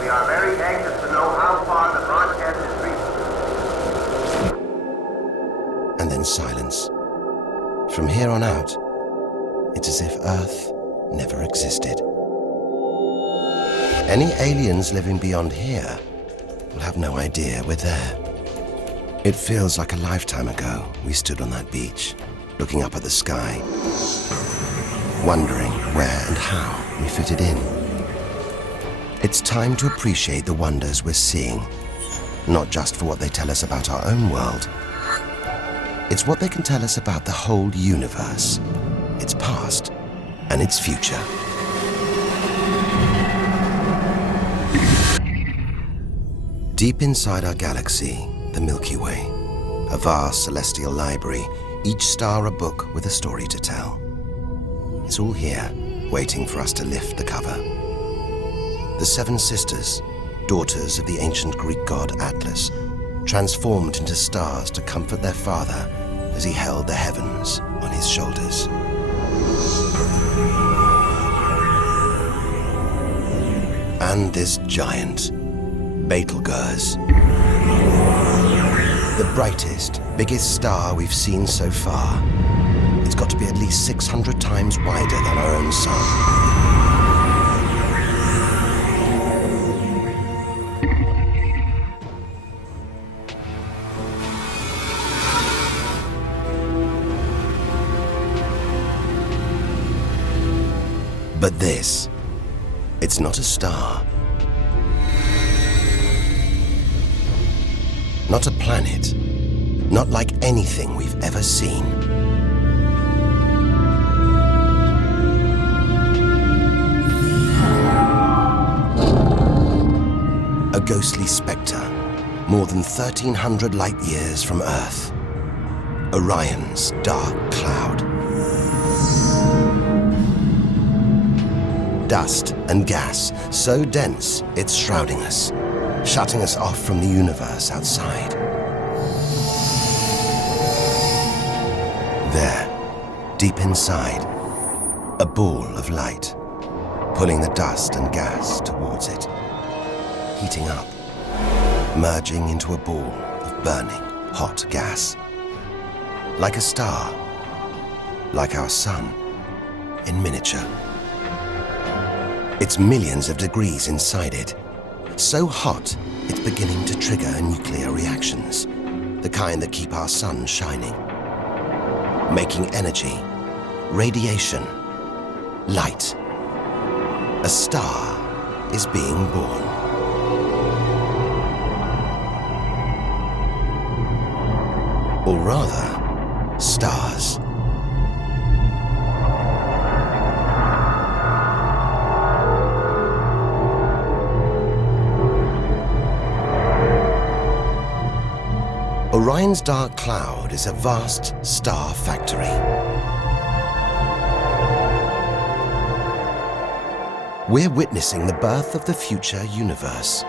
We are very anxious to know how far the broadcast is reaching. And then silence. From here on out, it's as if Earth never existed. Any aliens living beyond here will have no idea we're there. It feels like a lifetime ago we stood on that beach, looking up at the sky, wondering where and how we fitted in. It's time to appreciate the wonders we're seeing, not just for what they tell us about our own world. It's what they can tell us about the whole universe, its past and its future. Deep inside our galaxy, the Milky Way, a vast celestial library, each star a book with a story to tell. It's all here, waiting for us to lift the cover. The seven sisters, daughters of the ancient Greek god Atlas, transformed into stars to comfort their father as he held the heavens on his shoulders. And this giant, Betelgeuse, the brightest, biggest star we've seen so far. It's got to be at least 600 times wider than our own sun. But this, it's not a star. Not a planet. Not like anything we've ever seen. A ghostly spectre, more than 1,300 light years from Earth. Orion's dark cloud. Dust and gas, so dense it's shrouding us, shutting us off from the universe outside. There, deep inside, a ball of light, pulling the dust and gas towards it, heating up, merging into a ball of burning, hot gas. Like a star, like our sun, in miniature. It's millions of degrees inside it. So hot, it's beginning to trigger nuclear reactions, the kind that keep our sun shining. Making energy, radiation, light. A star is being born. Or rather, stars. mind's dark cloud is a vast star factory. We're witnessing the birth of the future universe.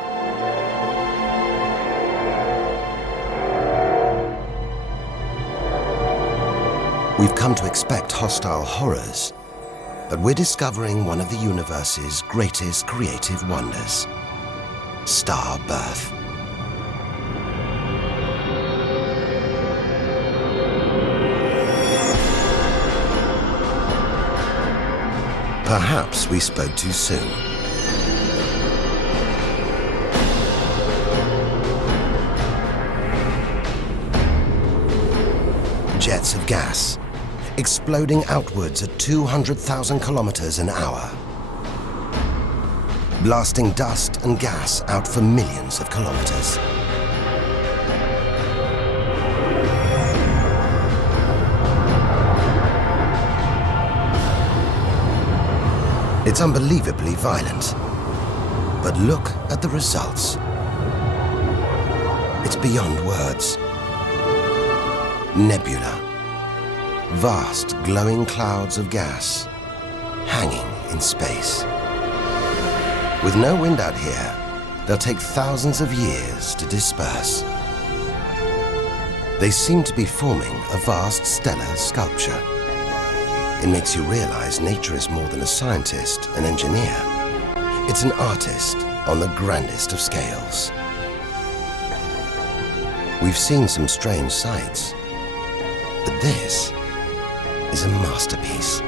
We've come to expect hostile horrors, but we're discovering one of the universe's greatest creative wonders: star birth. Perhaps we spoke too soon. Jets of gas, exploding outwards at 200,000 kilometers an hour, blasting dust and gas out for millions of kilometers. It's unbelievably violent, but look at the results. It's beyond words. Nebula. Vast glowing clouds of gas hanging in space. With no wind out here, they'll take thousands of years to disperse. They seem to be forming a vast stellar sculpture. It makes you realize nature is more than a scientist, an engineer. It's an artist on the grandest of scales. We've seen some strange sights, but this is a masterpiece.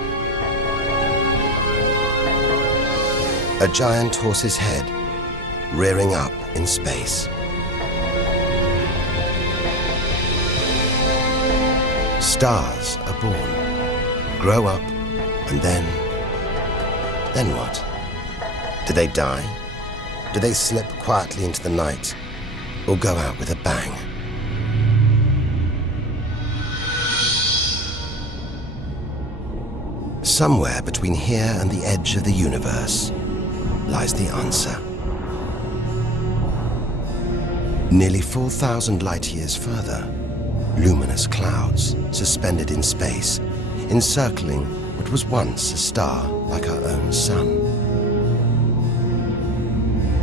A giant horse's head rearing up in space. Stars are born, grow up, and then what? Do they die? Do they slip quietly into the night, or go out with a bang? Somewhere between here and the edge of the universe lies the answer. Nearly 4,000 light years further, luminous clouds suspended in space, encircling what was once a star like our own sun.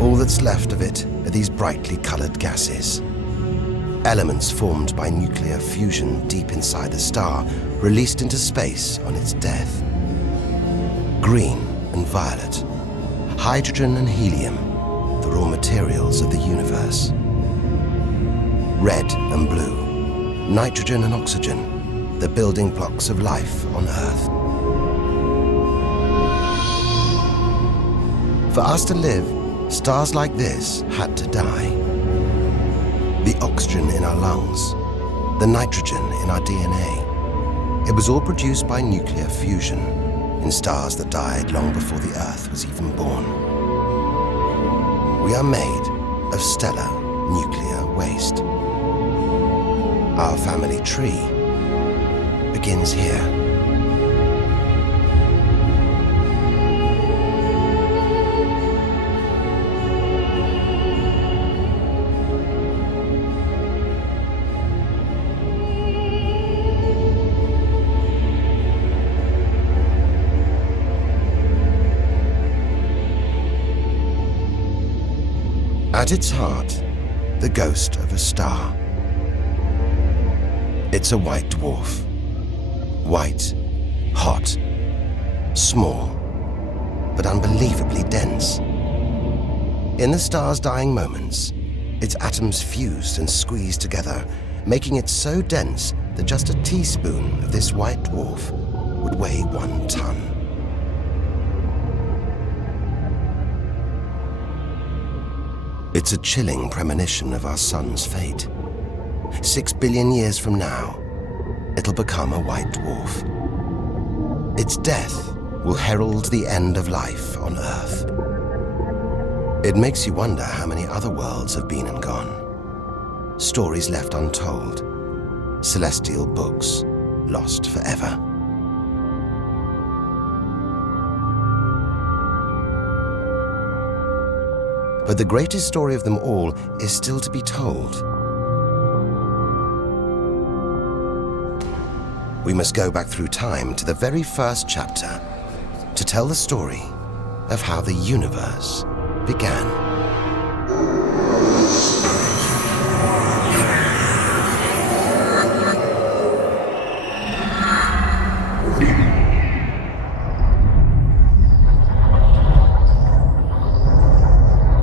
All that's left of it are these brightly colored gases. Elements formed by nuclear fusion deep inside the star, released into space on its death. Green and violet, hydrogen and helium, the raw materials of the universe. Red and blue, nitrogen and oxygen, the building blocks of life on Earth. For us to live, stars like this had to die. The oxygen in our lungs, the nitrogen in our DNA, it was all produced by nuclear fusion in stars that died long before the Earth was even born. We are made of stellar nuclear waste. Our family tree begins here. At its heart, the ghost of a star. It's a white dwarf. White, hot, small, but unbelievably dense. In the star's dying moments, its atoms fused and squeezed together, making it so dense that just a teaspoon of this white dwarf would weigh 1 ton. It's a chilling premonition of our sun's fate. 6 billion years from now, it'll become a white dwarf. Its death will herald the end of life on Earth. It makes you wonder how many other worlds have been and gone. Stories left untold. Celestial books lost forever. But the greatest story of them all is still to be told. we must go back through time to the very first chapter to tell the story of how the universe began.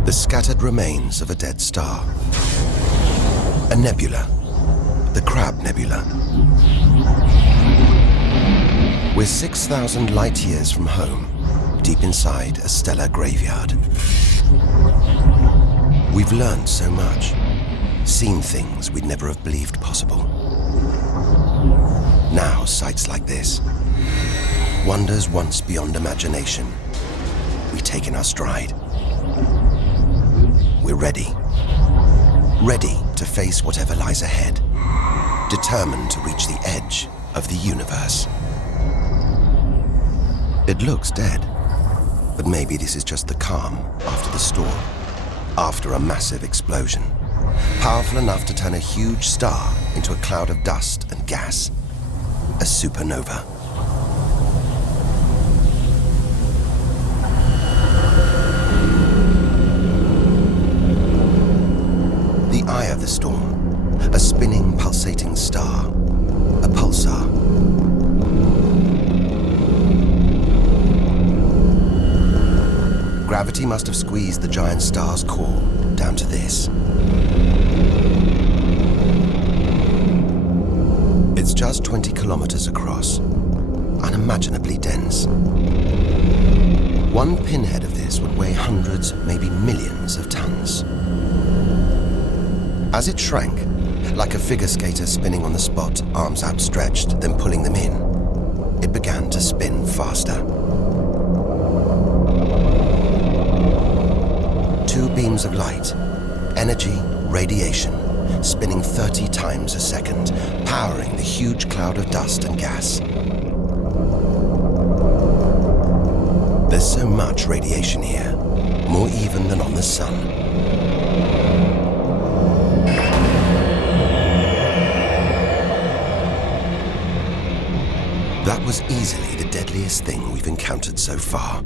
The scattered remains of a dead star. A nebula, the Crab Nebula. We're 6,000 light years from home, deep inside a stellar graveyard. We've learned so much, seen things we'd never have believed possible. Now, sights like this, wonders once beyond imagination, we take in our stride. We're ready. Ready to face whatever lies ahead, determined to reach the edge of the universe. It looks dead, but maybe this is just the calm after the storm, after a massive explosion, powerful enough to turn a huge star into a cloud of dust and gas, a supernova. The eye of the storm, a spinning, pulsating star, a pulsar. Gravity must have squeezed the giant star's core down to this. It's just 20 kilometers across, unimaginably dense. One pinhead of this would weigh hundreds, maybe millions of tons. As it shrank, like a figure skater spinning on the spot, arms outstretched, then pulling them in, it began to spin faster. Two beams of light, energy, radiation, spinning 30 times a second, powering the huge cloud of dust and gas. There's so much radiation here, more even than on the sun. That was easily the deadliest thing we've encountered so far.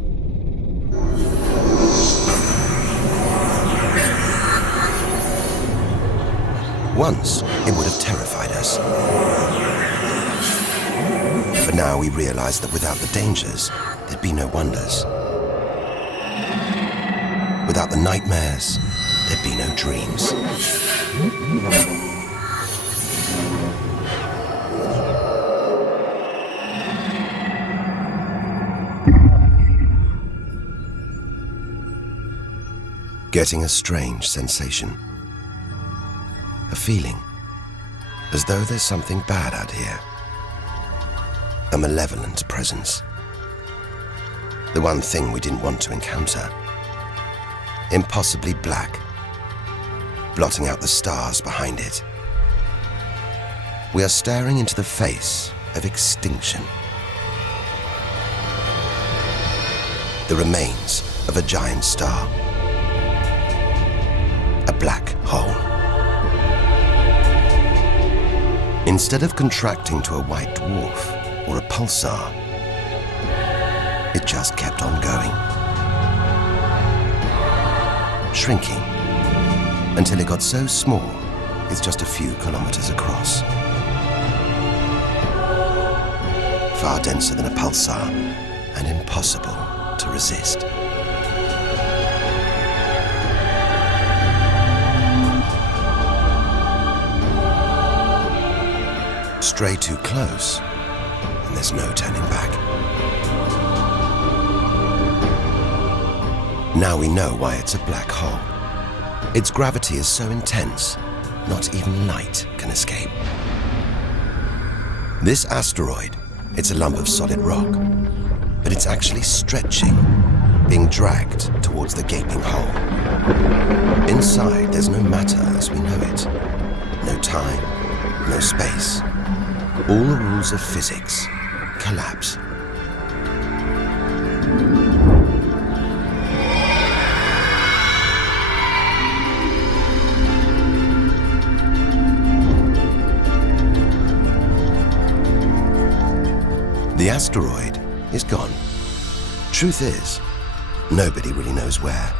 Once, it would have terrified us. But now we realize that without the dangers, there'd be no wonders. Without the nightmares, there'd be no dreams. Getting a strange sensation. A feeling, as though there's something bad out here. A malevolent presence. The one thing we didn't want to encounter. Impossibly black, blotting out the stars behind it. We are staring into the face of extinction. The remains of a giant star. A black hole. Instead of contracting to a white dwarf or a pulsar, it just kept on going. Shrinking until it got so small it's just a few kilometers across. Far denser than a pulsar and impossible to resist. Stray too close, and there's no turning back. Now we know why it's a black hole. Its gravity is so intense, not even light can escape. This asteroid, it's a lump of solid rock, but it's actually stretching, being dragged towards the gaping hole. Inside, there's no matter as we know it. No time, no space. All the rules of physics collapse. asteroid is gone. Truth is, nobody really knows where.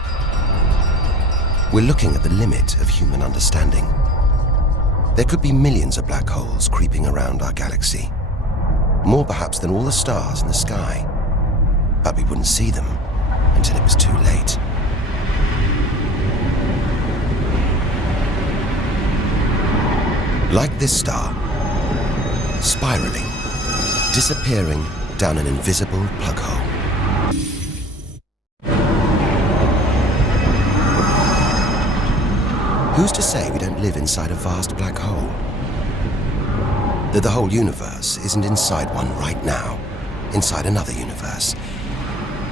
We're looking at the limit of human understanding. There could be millions of black holes creeping around our galaxy, more perhaps than all the stars in the sky, but we wouldn't see them until it was too late. Like this star, spiraling, disappearing down an invisible plug hole. Who's to say we don't live inside a vast black hole? That the whole universe isn't inside one right now, inside another universe.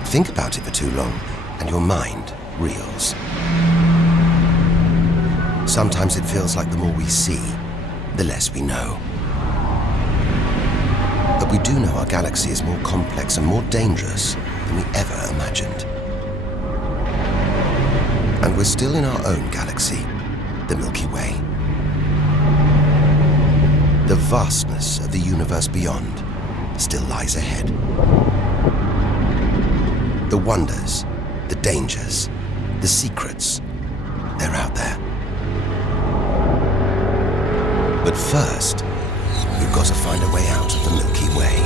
Think about it for too long, and your mind reels. Sometimes it feels like the more we see, the less we know. But we do know our galaxy is more complex and more dangerous than we ever imagined. And we're still in our own galaxy, the Milky Way. The vastness of the universe beyond still lies ahead. The wonders, the dangers, the secrets, they're out there. But first, we've got to find a way out of the Milky Way.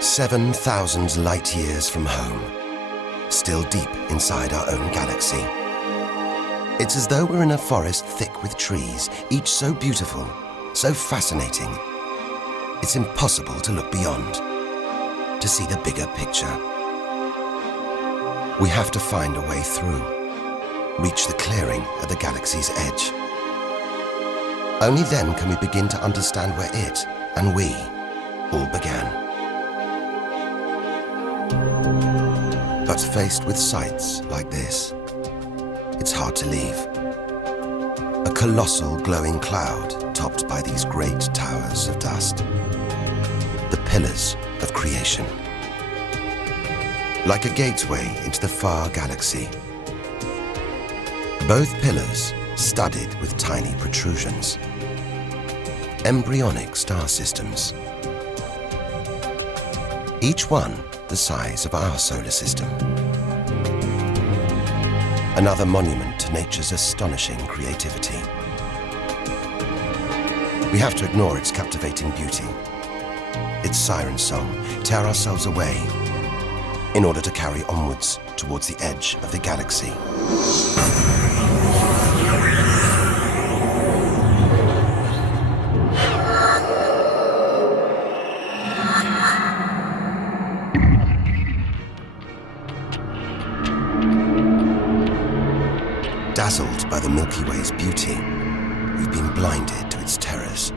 "7,000 light years from home, still deep inside our own galaxy. It's as though we're in a forest thick with trees, each so beautiful, so fascinating. It's impossible to look beyond, to see the bigger picture. We have to find a way through, reach the clearing at the galaxy's edge. Only then can we begin to understand where it and we all began. But faced with sights like this, it's hard to leave. A colossal glowing cloud topped by these great towers of dust. The pillars of creation. Like a gateway into the far galaxy. Both pillars studded with tiny protrusions. Embryonic star systems. Each one the size of our solar system. Another monument to nature's astonishing creativity. We have to ignore its captivating beauty, its siren song, tear ourselves away, in order to carry onwards towards the edge of the galaxy. Dazzled by the Milky Way's beauty, we've been blinded to its terrors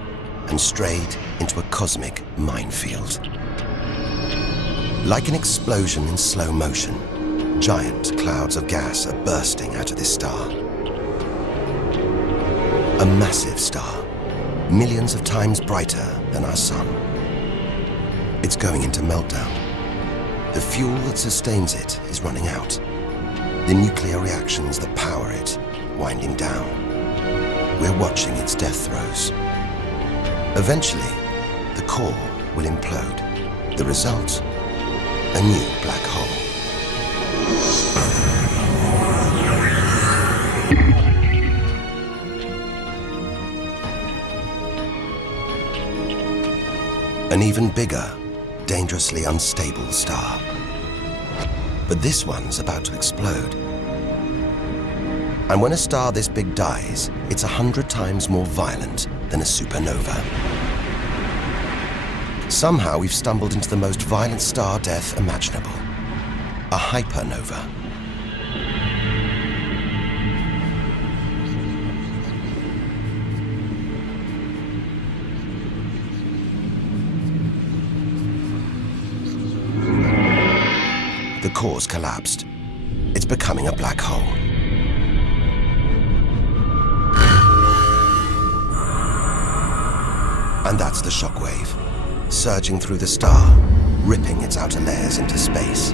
and strayed into a cosmic minefield. Like an explosion in slow motion, giant clouds of gas are bursting out of this star. A massive star, millions of times brighter than our sun. It's going into meltdown. The fuel that sustains it is running out. The nuclear reactions that power it winding down. We're watching its death throes. Eventually, the core will implode. The result, a new black hole. An even bigger, dangerously unstable star. But this one's about to explode. And when a star this big dies, it's 100 times more violent than a supernova. Somehow we've stumbled into the most violent star death imaginable. A hypernova. The core's collapsed. It's becoming a black hole. And that's the shockwave, surging through the star, ripping its outer layers into space.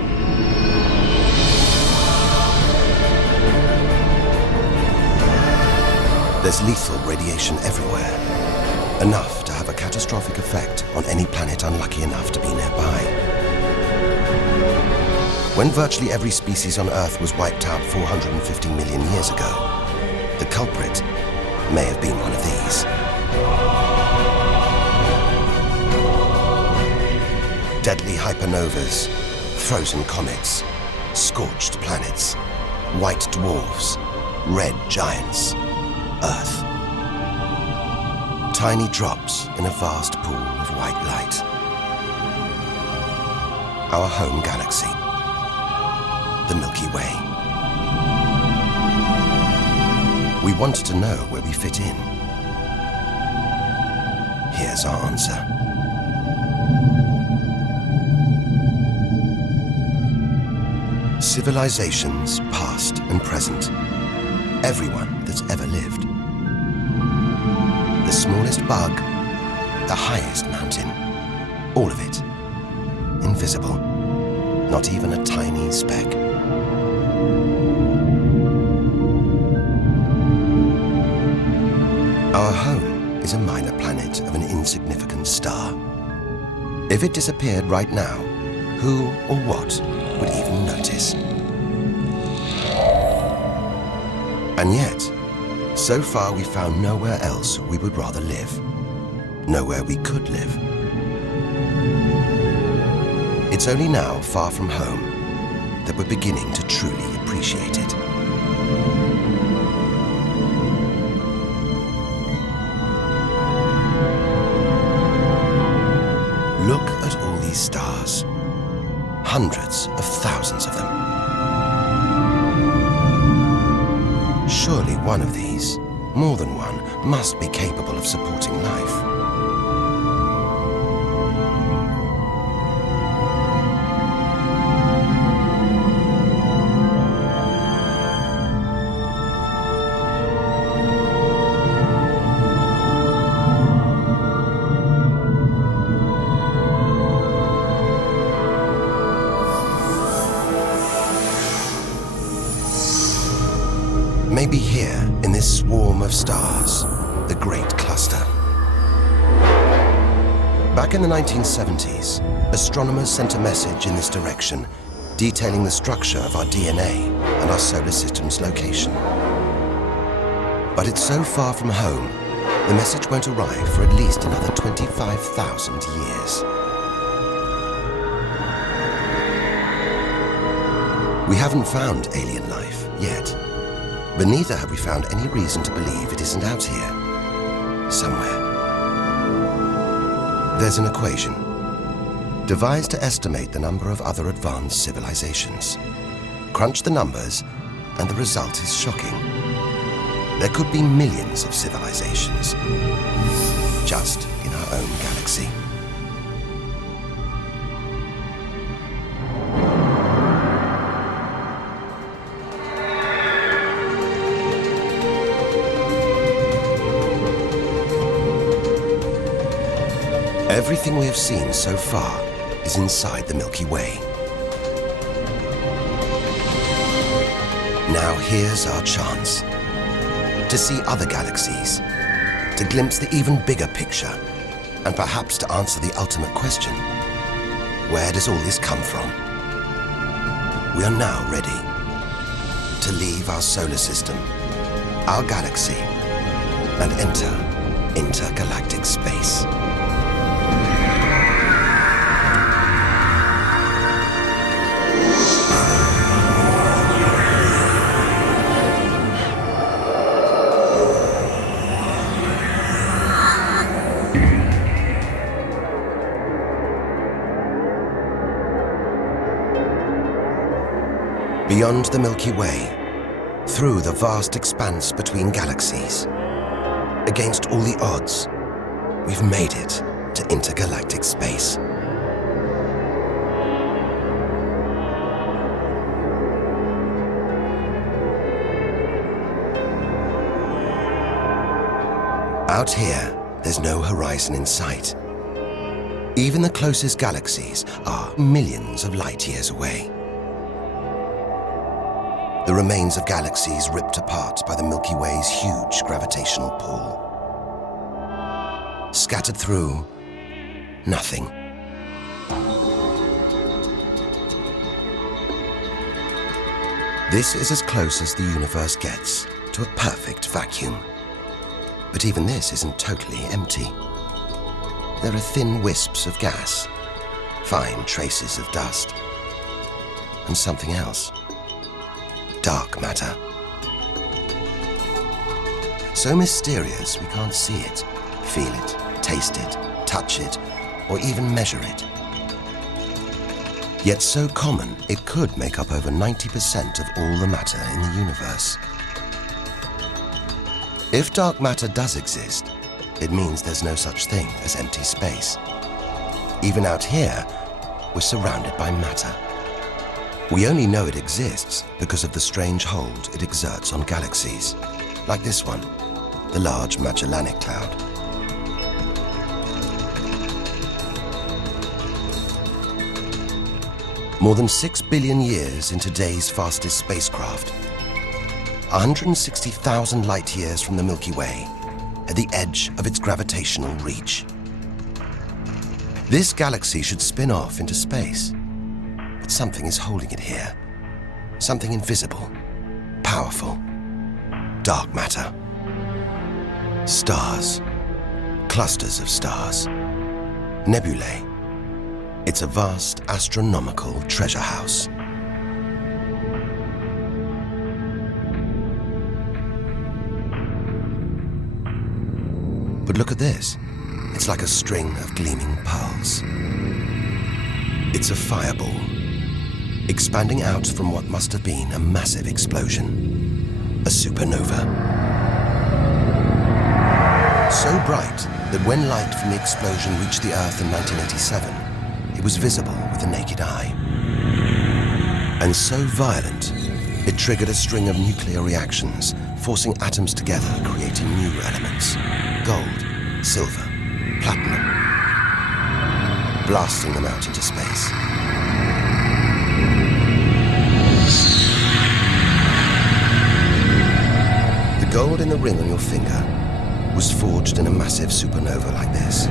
There's lethal radiation everywhere, enough to have a catastrophic effect on any planet unlucky enough to be nearby. When virtually every species on Earth was wiped out 450 million years ago, the culprit may have been one of these. Deadly hypernovas, frozen comets, scorched planets, white dwarfs, red giants, Earth. Tiny drops in a vast pool of white light. Our home galaxy, the Milky Way. We wanted to know where we fit in. Here's our answer. Civilizations, past and present. Everyone that's ever lived. The smallest bug, the highest mountain, all of it invisible. Not even a tiny speck. Our home is a minor planet of an insignificant star. If it disappeared right now, who or what would even notice? And yet, so far we found nowhere else we would rather live. Nowhere we could live. It's only now, far from home, that we're beginning to truly appreciate it. Look at all these stars. Hundreds of thousands of them. Surely one of these, more than one, must be capable of supporting life. Maybe here, in this swarm of stars, the Great Cluster. Back in the 1970s, astronomers sent a message in this direction, detailing the structure of our DNA and our solar system's location. But it's so far from home, the message won't arrive for at least another 25,000 years. We haven't found alien life yet. But neither have we found any reason to believe it isn't out here, somewhere. There's an equation, devised to estimate the number of other advanced civilizations. Crunch the numbers, and the result is shocking. There could be millions of civilizations, just in our own galaxy. Everything we have seen so far is inside the Milky Way. Now here's our chance to see other galaxies, to glimpse the even bigger picture, and perhaps to answer the ultimate question: where does all this come from? We are now ready to leave our solar system, our galaxy, and enter intergalactic space. Beyond the Milky Way, through the vast expanse between galaxies, against all the odds, we've made it to intergalactic space. Out here, there's no horizon in sight. Even the closest galaxies are millions of light years away. the remains of galaxies ripped apart by the Milky Way's huge gravitational pull. Scattered through, nothing. This is as close as the universe gets to a perfect vacuum. But even this isn't totally empty. There are thin wisps of gas, fine traces of dust, and something else. Dark matter. So mysterious we can't see it, feel it, taste it, touch it, or even measure it. Yet so common, it could make up over 90% of all the matter in the universe. If dark matter does exist, it means there's no such thing as empty space. Even out here, we're surrounded by matter. We only know it exists because of the strange hold it exerts on galaxies, like this one, the Large Magellanic Cloud. More than 6 billion years in today's fastest spacecraft, 160,000 light years from the Milky Way, at the edge of its gravitational reach. This galaxy should spin off into space, but something is holding it here. Something invisible, powerful, dark matter. Stars, clusters of stars, nebulae. It's a vast astronomical treasure house. But look at this. It's like a string of gleaming pearls. It's a fireball, expanding out from what must have been a massive explosion, a supernova. So bright that when light from the explosion reached the Earth in 1987, it was visible with the naked eye. And so violent, it triggered a string of nuclear reactions, forcing atoms together, creating new elements: gold, silver, platinum, blasting them out into space. The gold in the ring on your finger was forged in a massive supernova like this,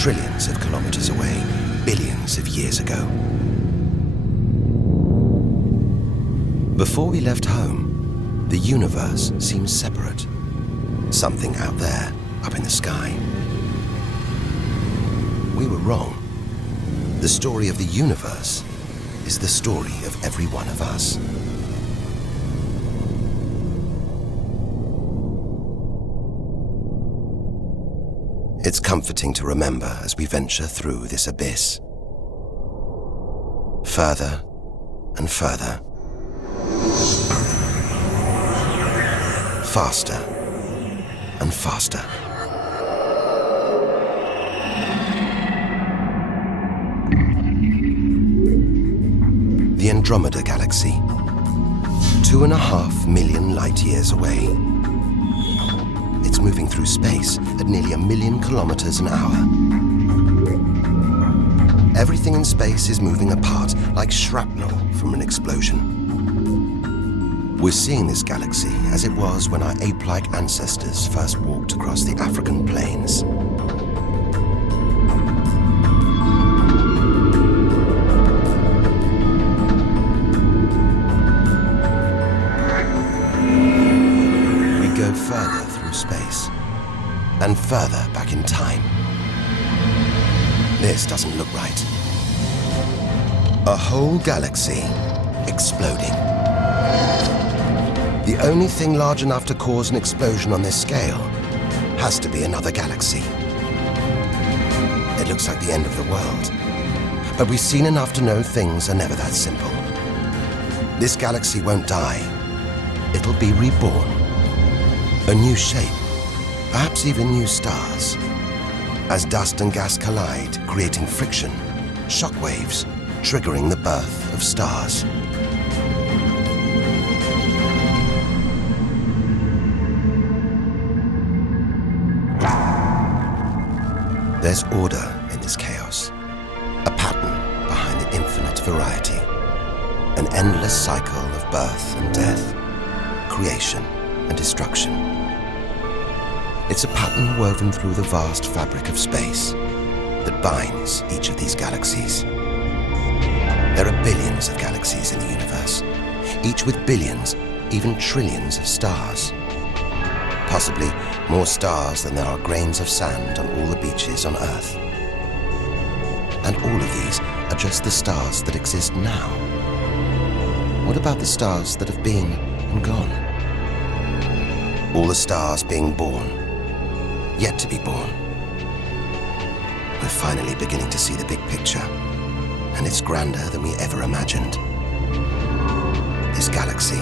trillions of kilometers away, billions of years ago. Before we left home, the universe seemed separate. Something out there, up in the sky. We were wrong. The story of the universe is the story of every one of us. It's comforting to remember as we venture through this abyss. Further and further. Faster and faster. The Andromeda Galaxy, 2.5 million light years away. It's moving through space at nearly 1 million kilometers an hour. Everything in space is moving apart like shrapnel from an explosion. We're seeing this galaxy as it was when our ape-like ancestors first walked across the African plains. We go further through space and further back in time. This doesn't look right. A whole galaxy exploding. The only thing large enough to cause an explosion on this scale has to be another galaxy. It looks like the end of the world, but we've seen enough to know things are never that simple. This galaxy won't die. It'll be reborn. A new shape, perhaps even new stars. As dust and gas collide, creating friction, shock waves, triggering the birth of stars. There's order in this chaos, a pattern behind the infinite variety, an endless cycle of birth and death, creation and destruction. It's a pattern woven through the vast fabric of space that binds each of these galaxies. There are billions of galaxies in the universe, each with billions, even trillions of stars. Possibly more stars than there are grains of sand on all the beaches on Earth. And all of these are just the stars that exist now. What about the stars that have been and gone? All the stars being born, yet to be born. We're finally beginning to see the big picture, and it's grander than we ever imagined. This galaxy,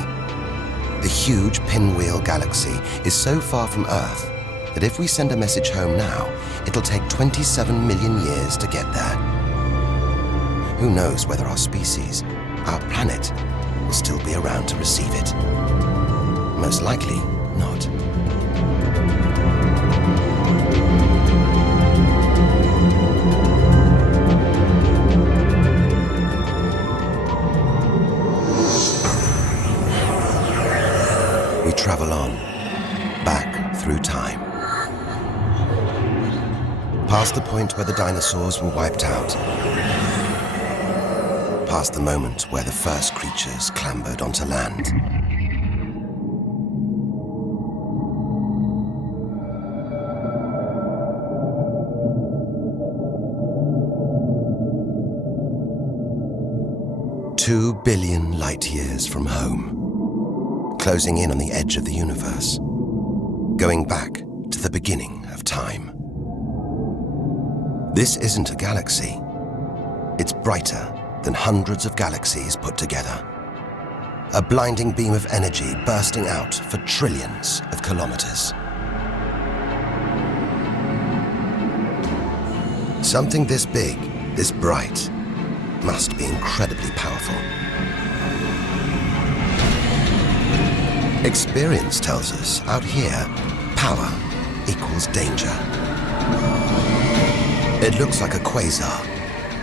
the huge pinwheel galaxy, is so far from Earth that if we send a message home now, it'll take 27 million years to get there. Who knows whether our species, our planet, will still be around to receive it? Most likely not. We travel on, back through time. Past the point where the dinosaurs were wiped out. Past the moment where the first creatures clambered onto land. Two billion light years from home. Closing in on the edge of the universe, going back to the beginning of time. This isn't a galaxy. It's brighter than hundreds of galaxies put together. A blinding beam of energy bursting out for trillions of kilometers. Something this big, this bright, must be incredibly powerful. Experience tells us, out here, power equals danger. It looks like a quasar,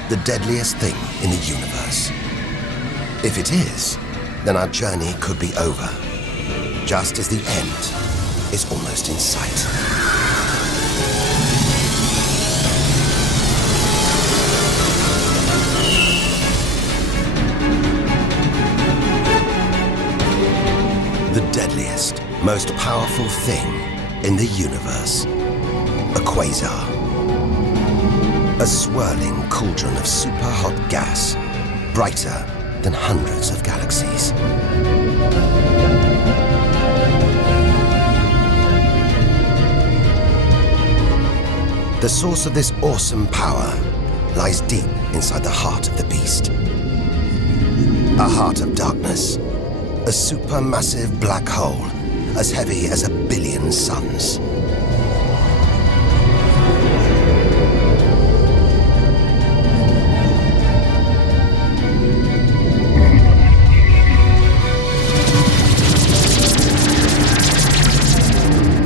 the deadliest thing in the universe. If it is, then our journey could be over, just as the end is almost in sight. The deadliest, most powerful thing in the universe. A quasar. A swirling cauldron of super-hot gas, brighter than hundreds of galaxies. The source of this awesome power lies deep inside the heart of the beast. A heart of darkness. A supermassive black hole, as heavy as 1 billion suns.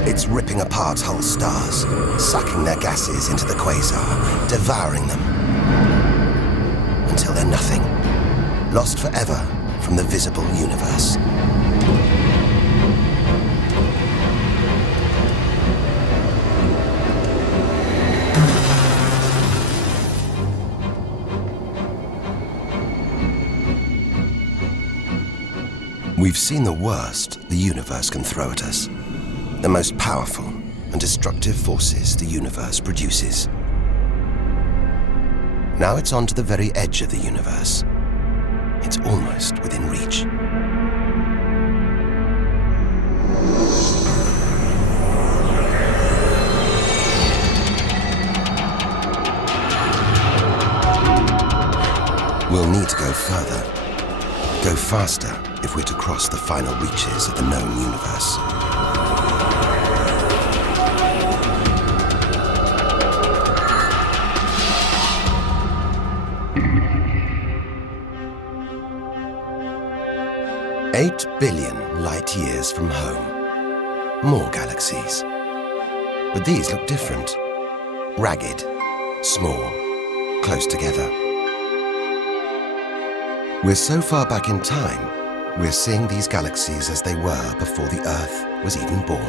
It's ripping apart whole stars, sucking their gases into the quasar, devouring them, until they're nothing, lost forever from the visible universe. We've seen the worst the universe can throw at us, the most powerful and destructive forces the universe produces. Now it's on to the very edge of the universe. It's almost within reach. We'll need to go further, go faster if we're to cross the final reaches of the known universe. Eight billion light years from home. More galaxies. But these look different. Ragged, small, close together. We're so far back in time, we're seeing these galaxies as they were before the Earth was even born.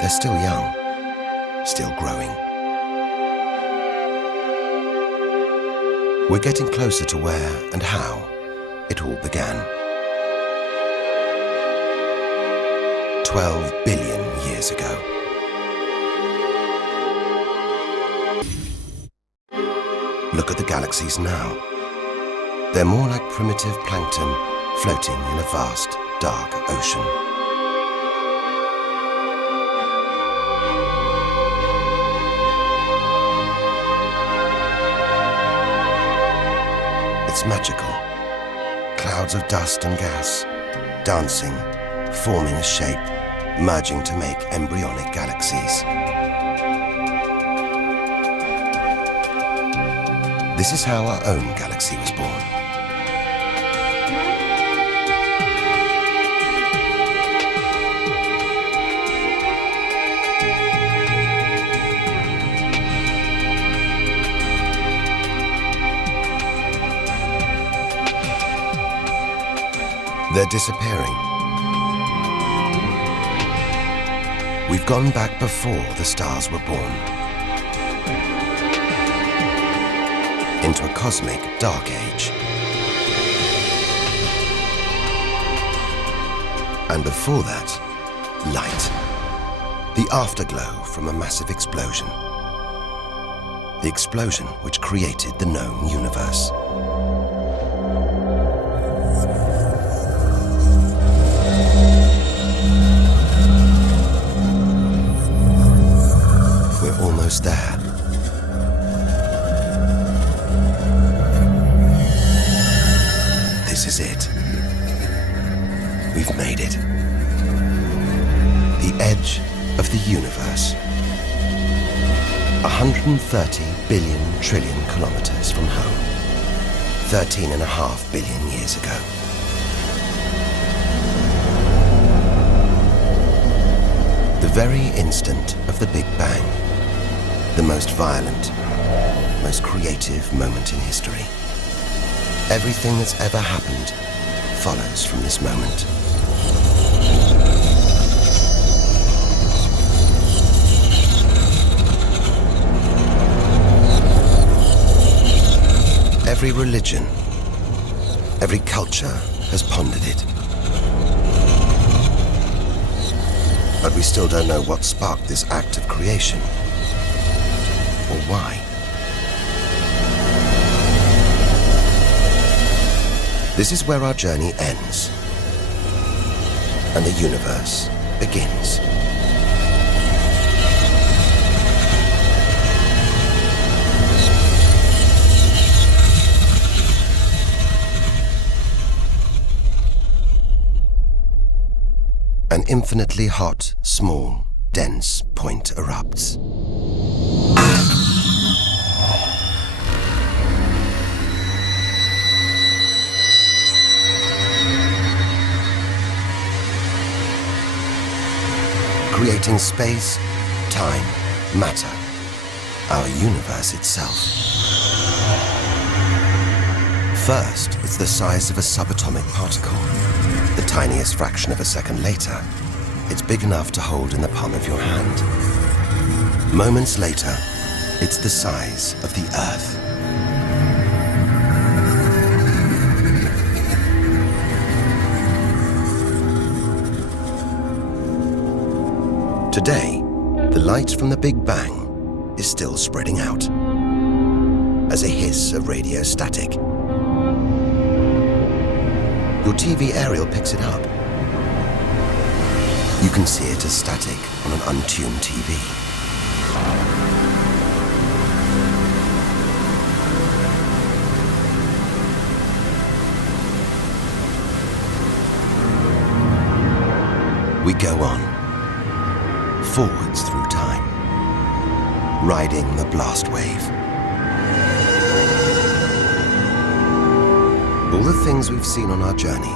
They're still young, still growing. We're getting closer to where and how it all began. 12 billion years ago. Look at the galaxies now. They're more like primitive plankton floating in a vast, dark ocean. It's magical. Clouds of dust and gas, dancing, forming a shape, merging to make embryonic galaxies. This is how our own galaxy was born. They're disappearing. We've gone back before the stars were born, into a cosmic dark age. And before that, light. The afterglow from a massive explosion. The explosion which created the known universe. We're almost there. This is it. We've made it. The edge of the universe. 130 billion trillion kilometers from home. 13.5 billion years ago. The very instant of the Big Bang. The most violent, most creative moment in history. Everything that's ever happened follows from this moment. Every religion, every culture has pondered it. But we still don't know what sparked this act of creation, or why. This is where our journey ends, and the universe begins. An infinitely hot, small, dense point erupts. Creating space, time, matter, our universe itself. First, it's the size of a subatomic particle. The tiniest fraction of a second later, it's big enough to hold in the palm of your hand. Moments later, it's the size of the Earth. Today, the light from the Big Bang is still spreading out as a hiss of radio static. Your TV aerial picks it up. You can see it as static on an untuned TV. We go on, forwards through time, riding the blast wave. All the things we've seen on our journey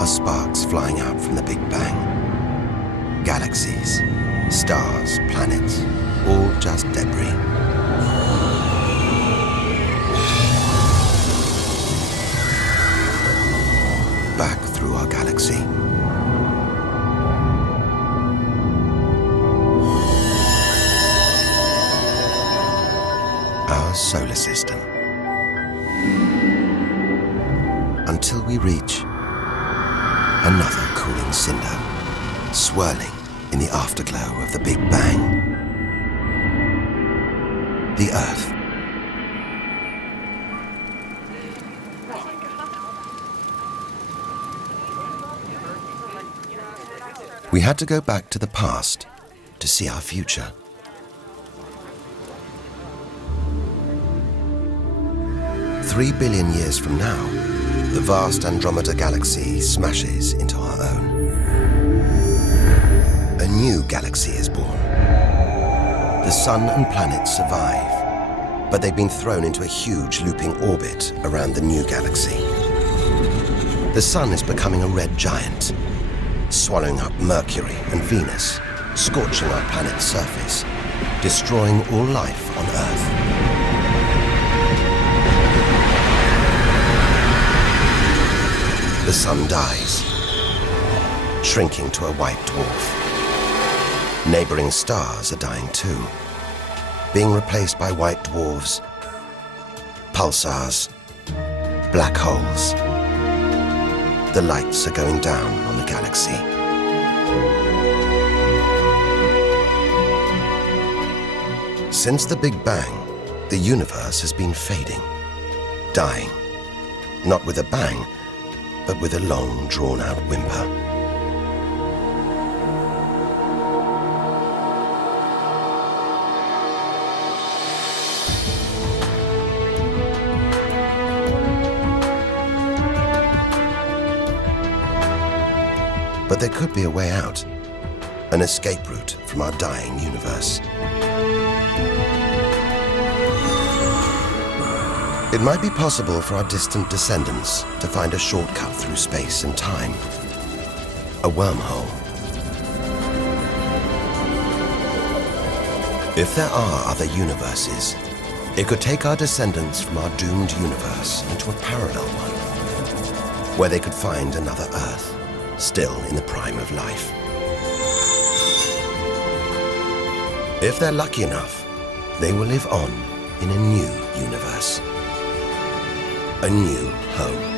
are sparks flying out from the Big Bang. Galaxies, stars, planets, all just debris. our galaxy. Our solar system. Until we reach another cooling cinder, swirling in the afterglow of the Big Bang. The Earth. We had to go back to the past to see our future. Three billion years from now, the vast Andromeda galaxy smashes into our own. A new galaxy is born. The sun and planets survive, but they've been thrown into a huge looping orbit around the new galaxy. The sun is becoming a red giant, swallowing up Mercury and Venus, scorching our planet's surface, destroying all life on Earth. The sun dies, shrinking to a white dwarf. Neighboring stars are dying too, being replaced by white dwarfs, pulsars, black holes. The lights are going down on the galaxy. Since the Big Bang, the universe has been fading, dying, not with a bang, but with a long, drawn-out whimper. But there could be a way out, an escape route from our dying universe. It might be possible for our distant descendants to find a shortcut through space and time, a wormhole. If there are other universes, it could take our descendants from our doomed universe into a parallel one, where they could find another Earth, still in the prime of life. If they're lucky enough, they will live on in a new universe. A new home.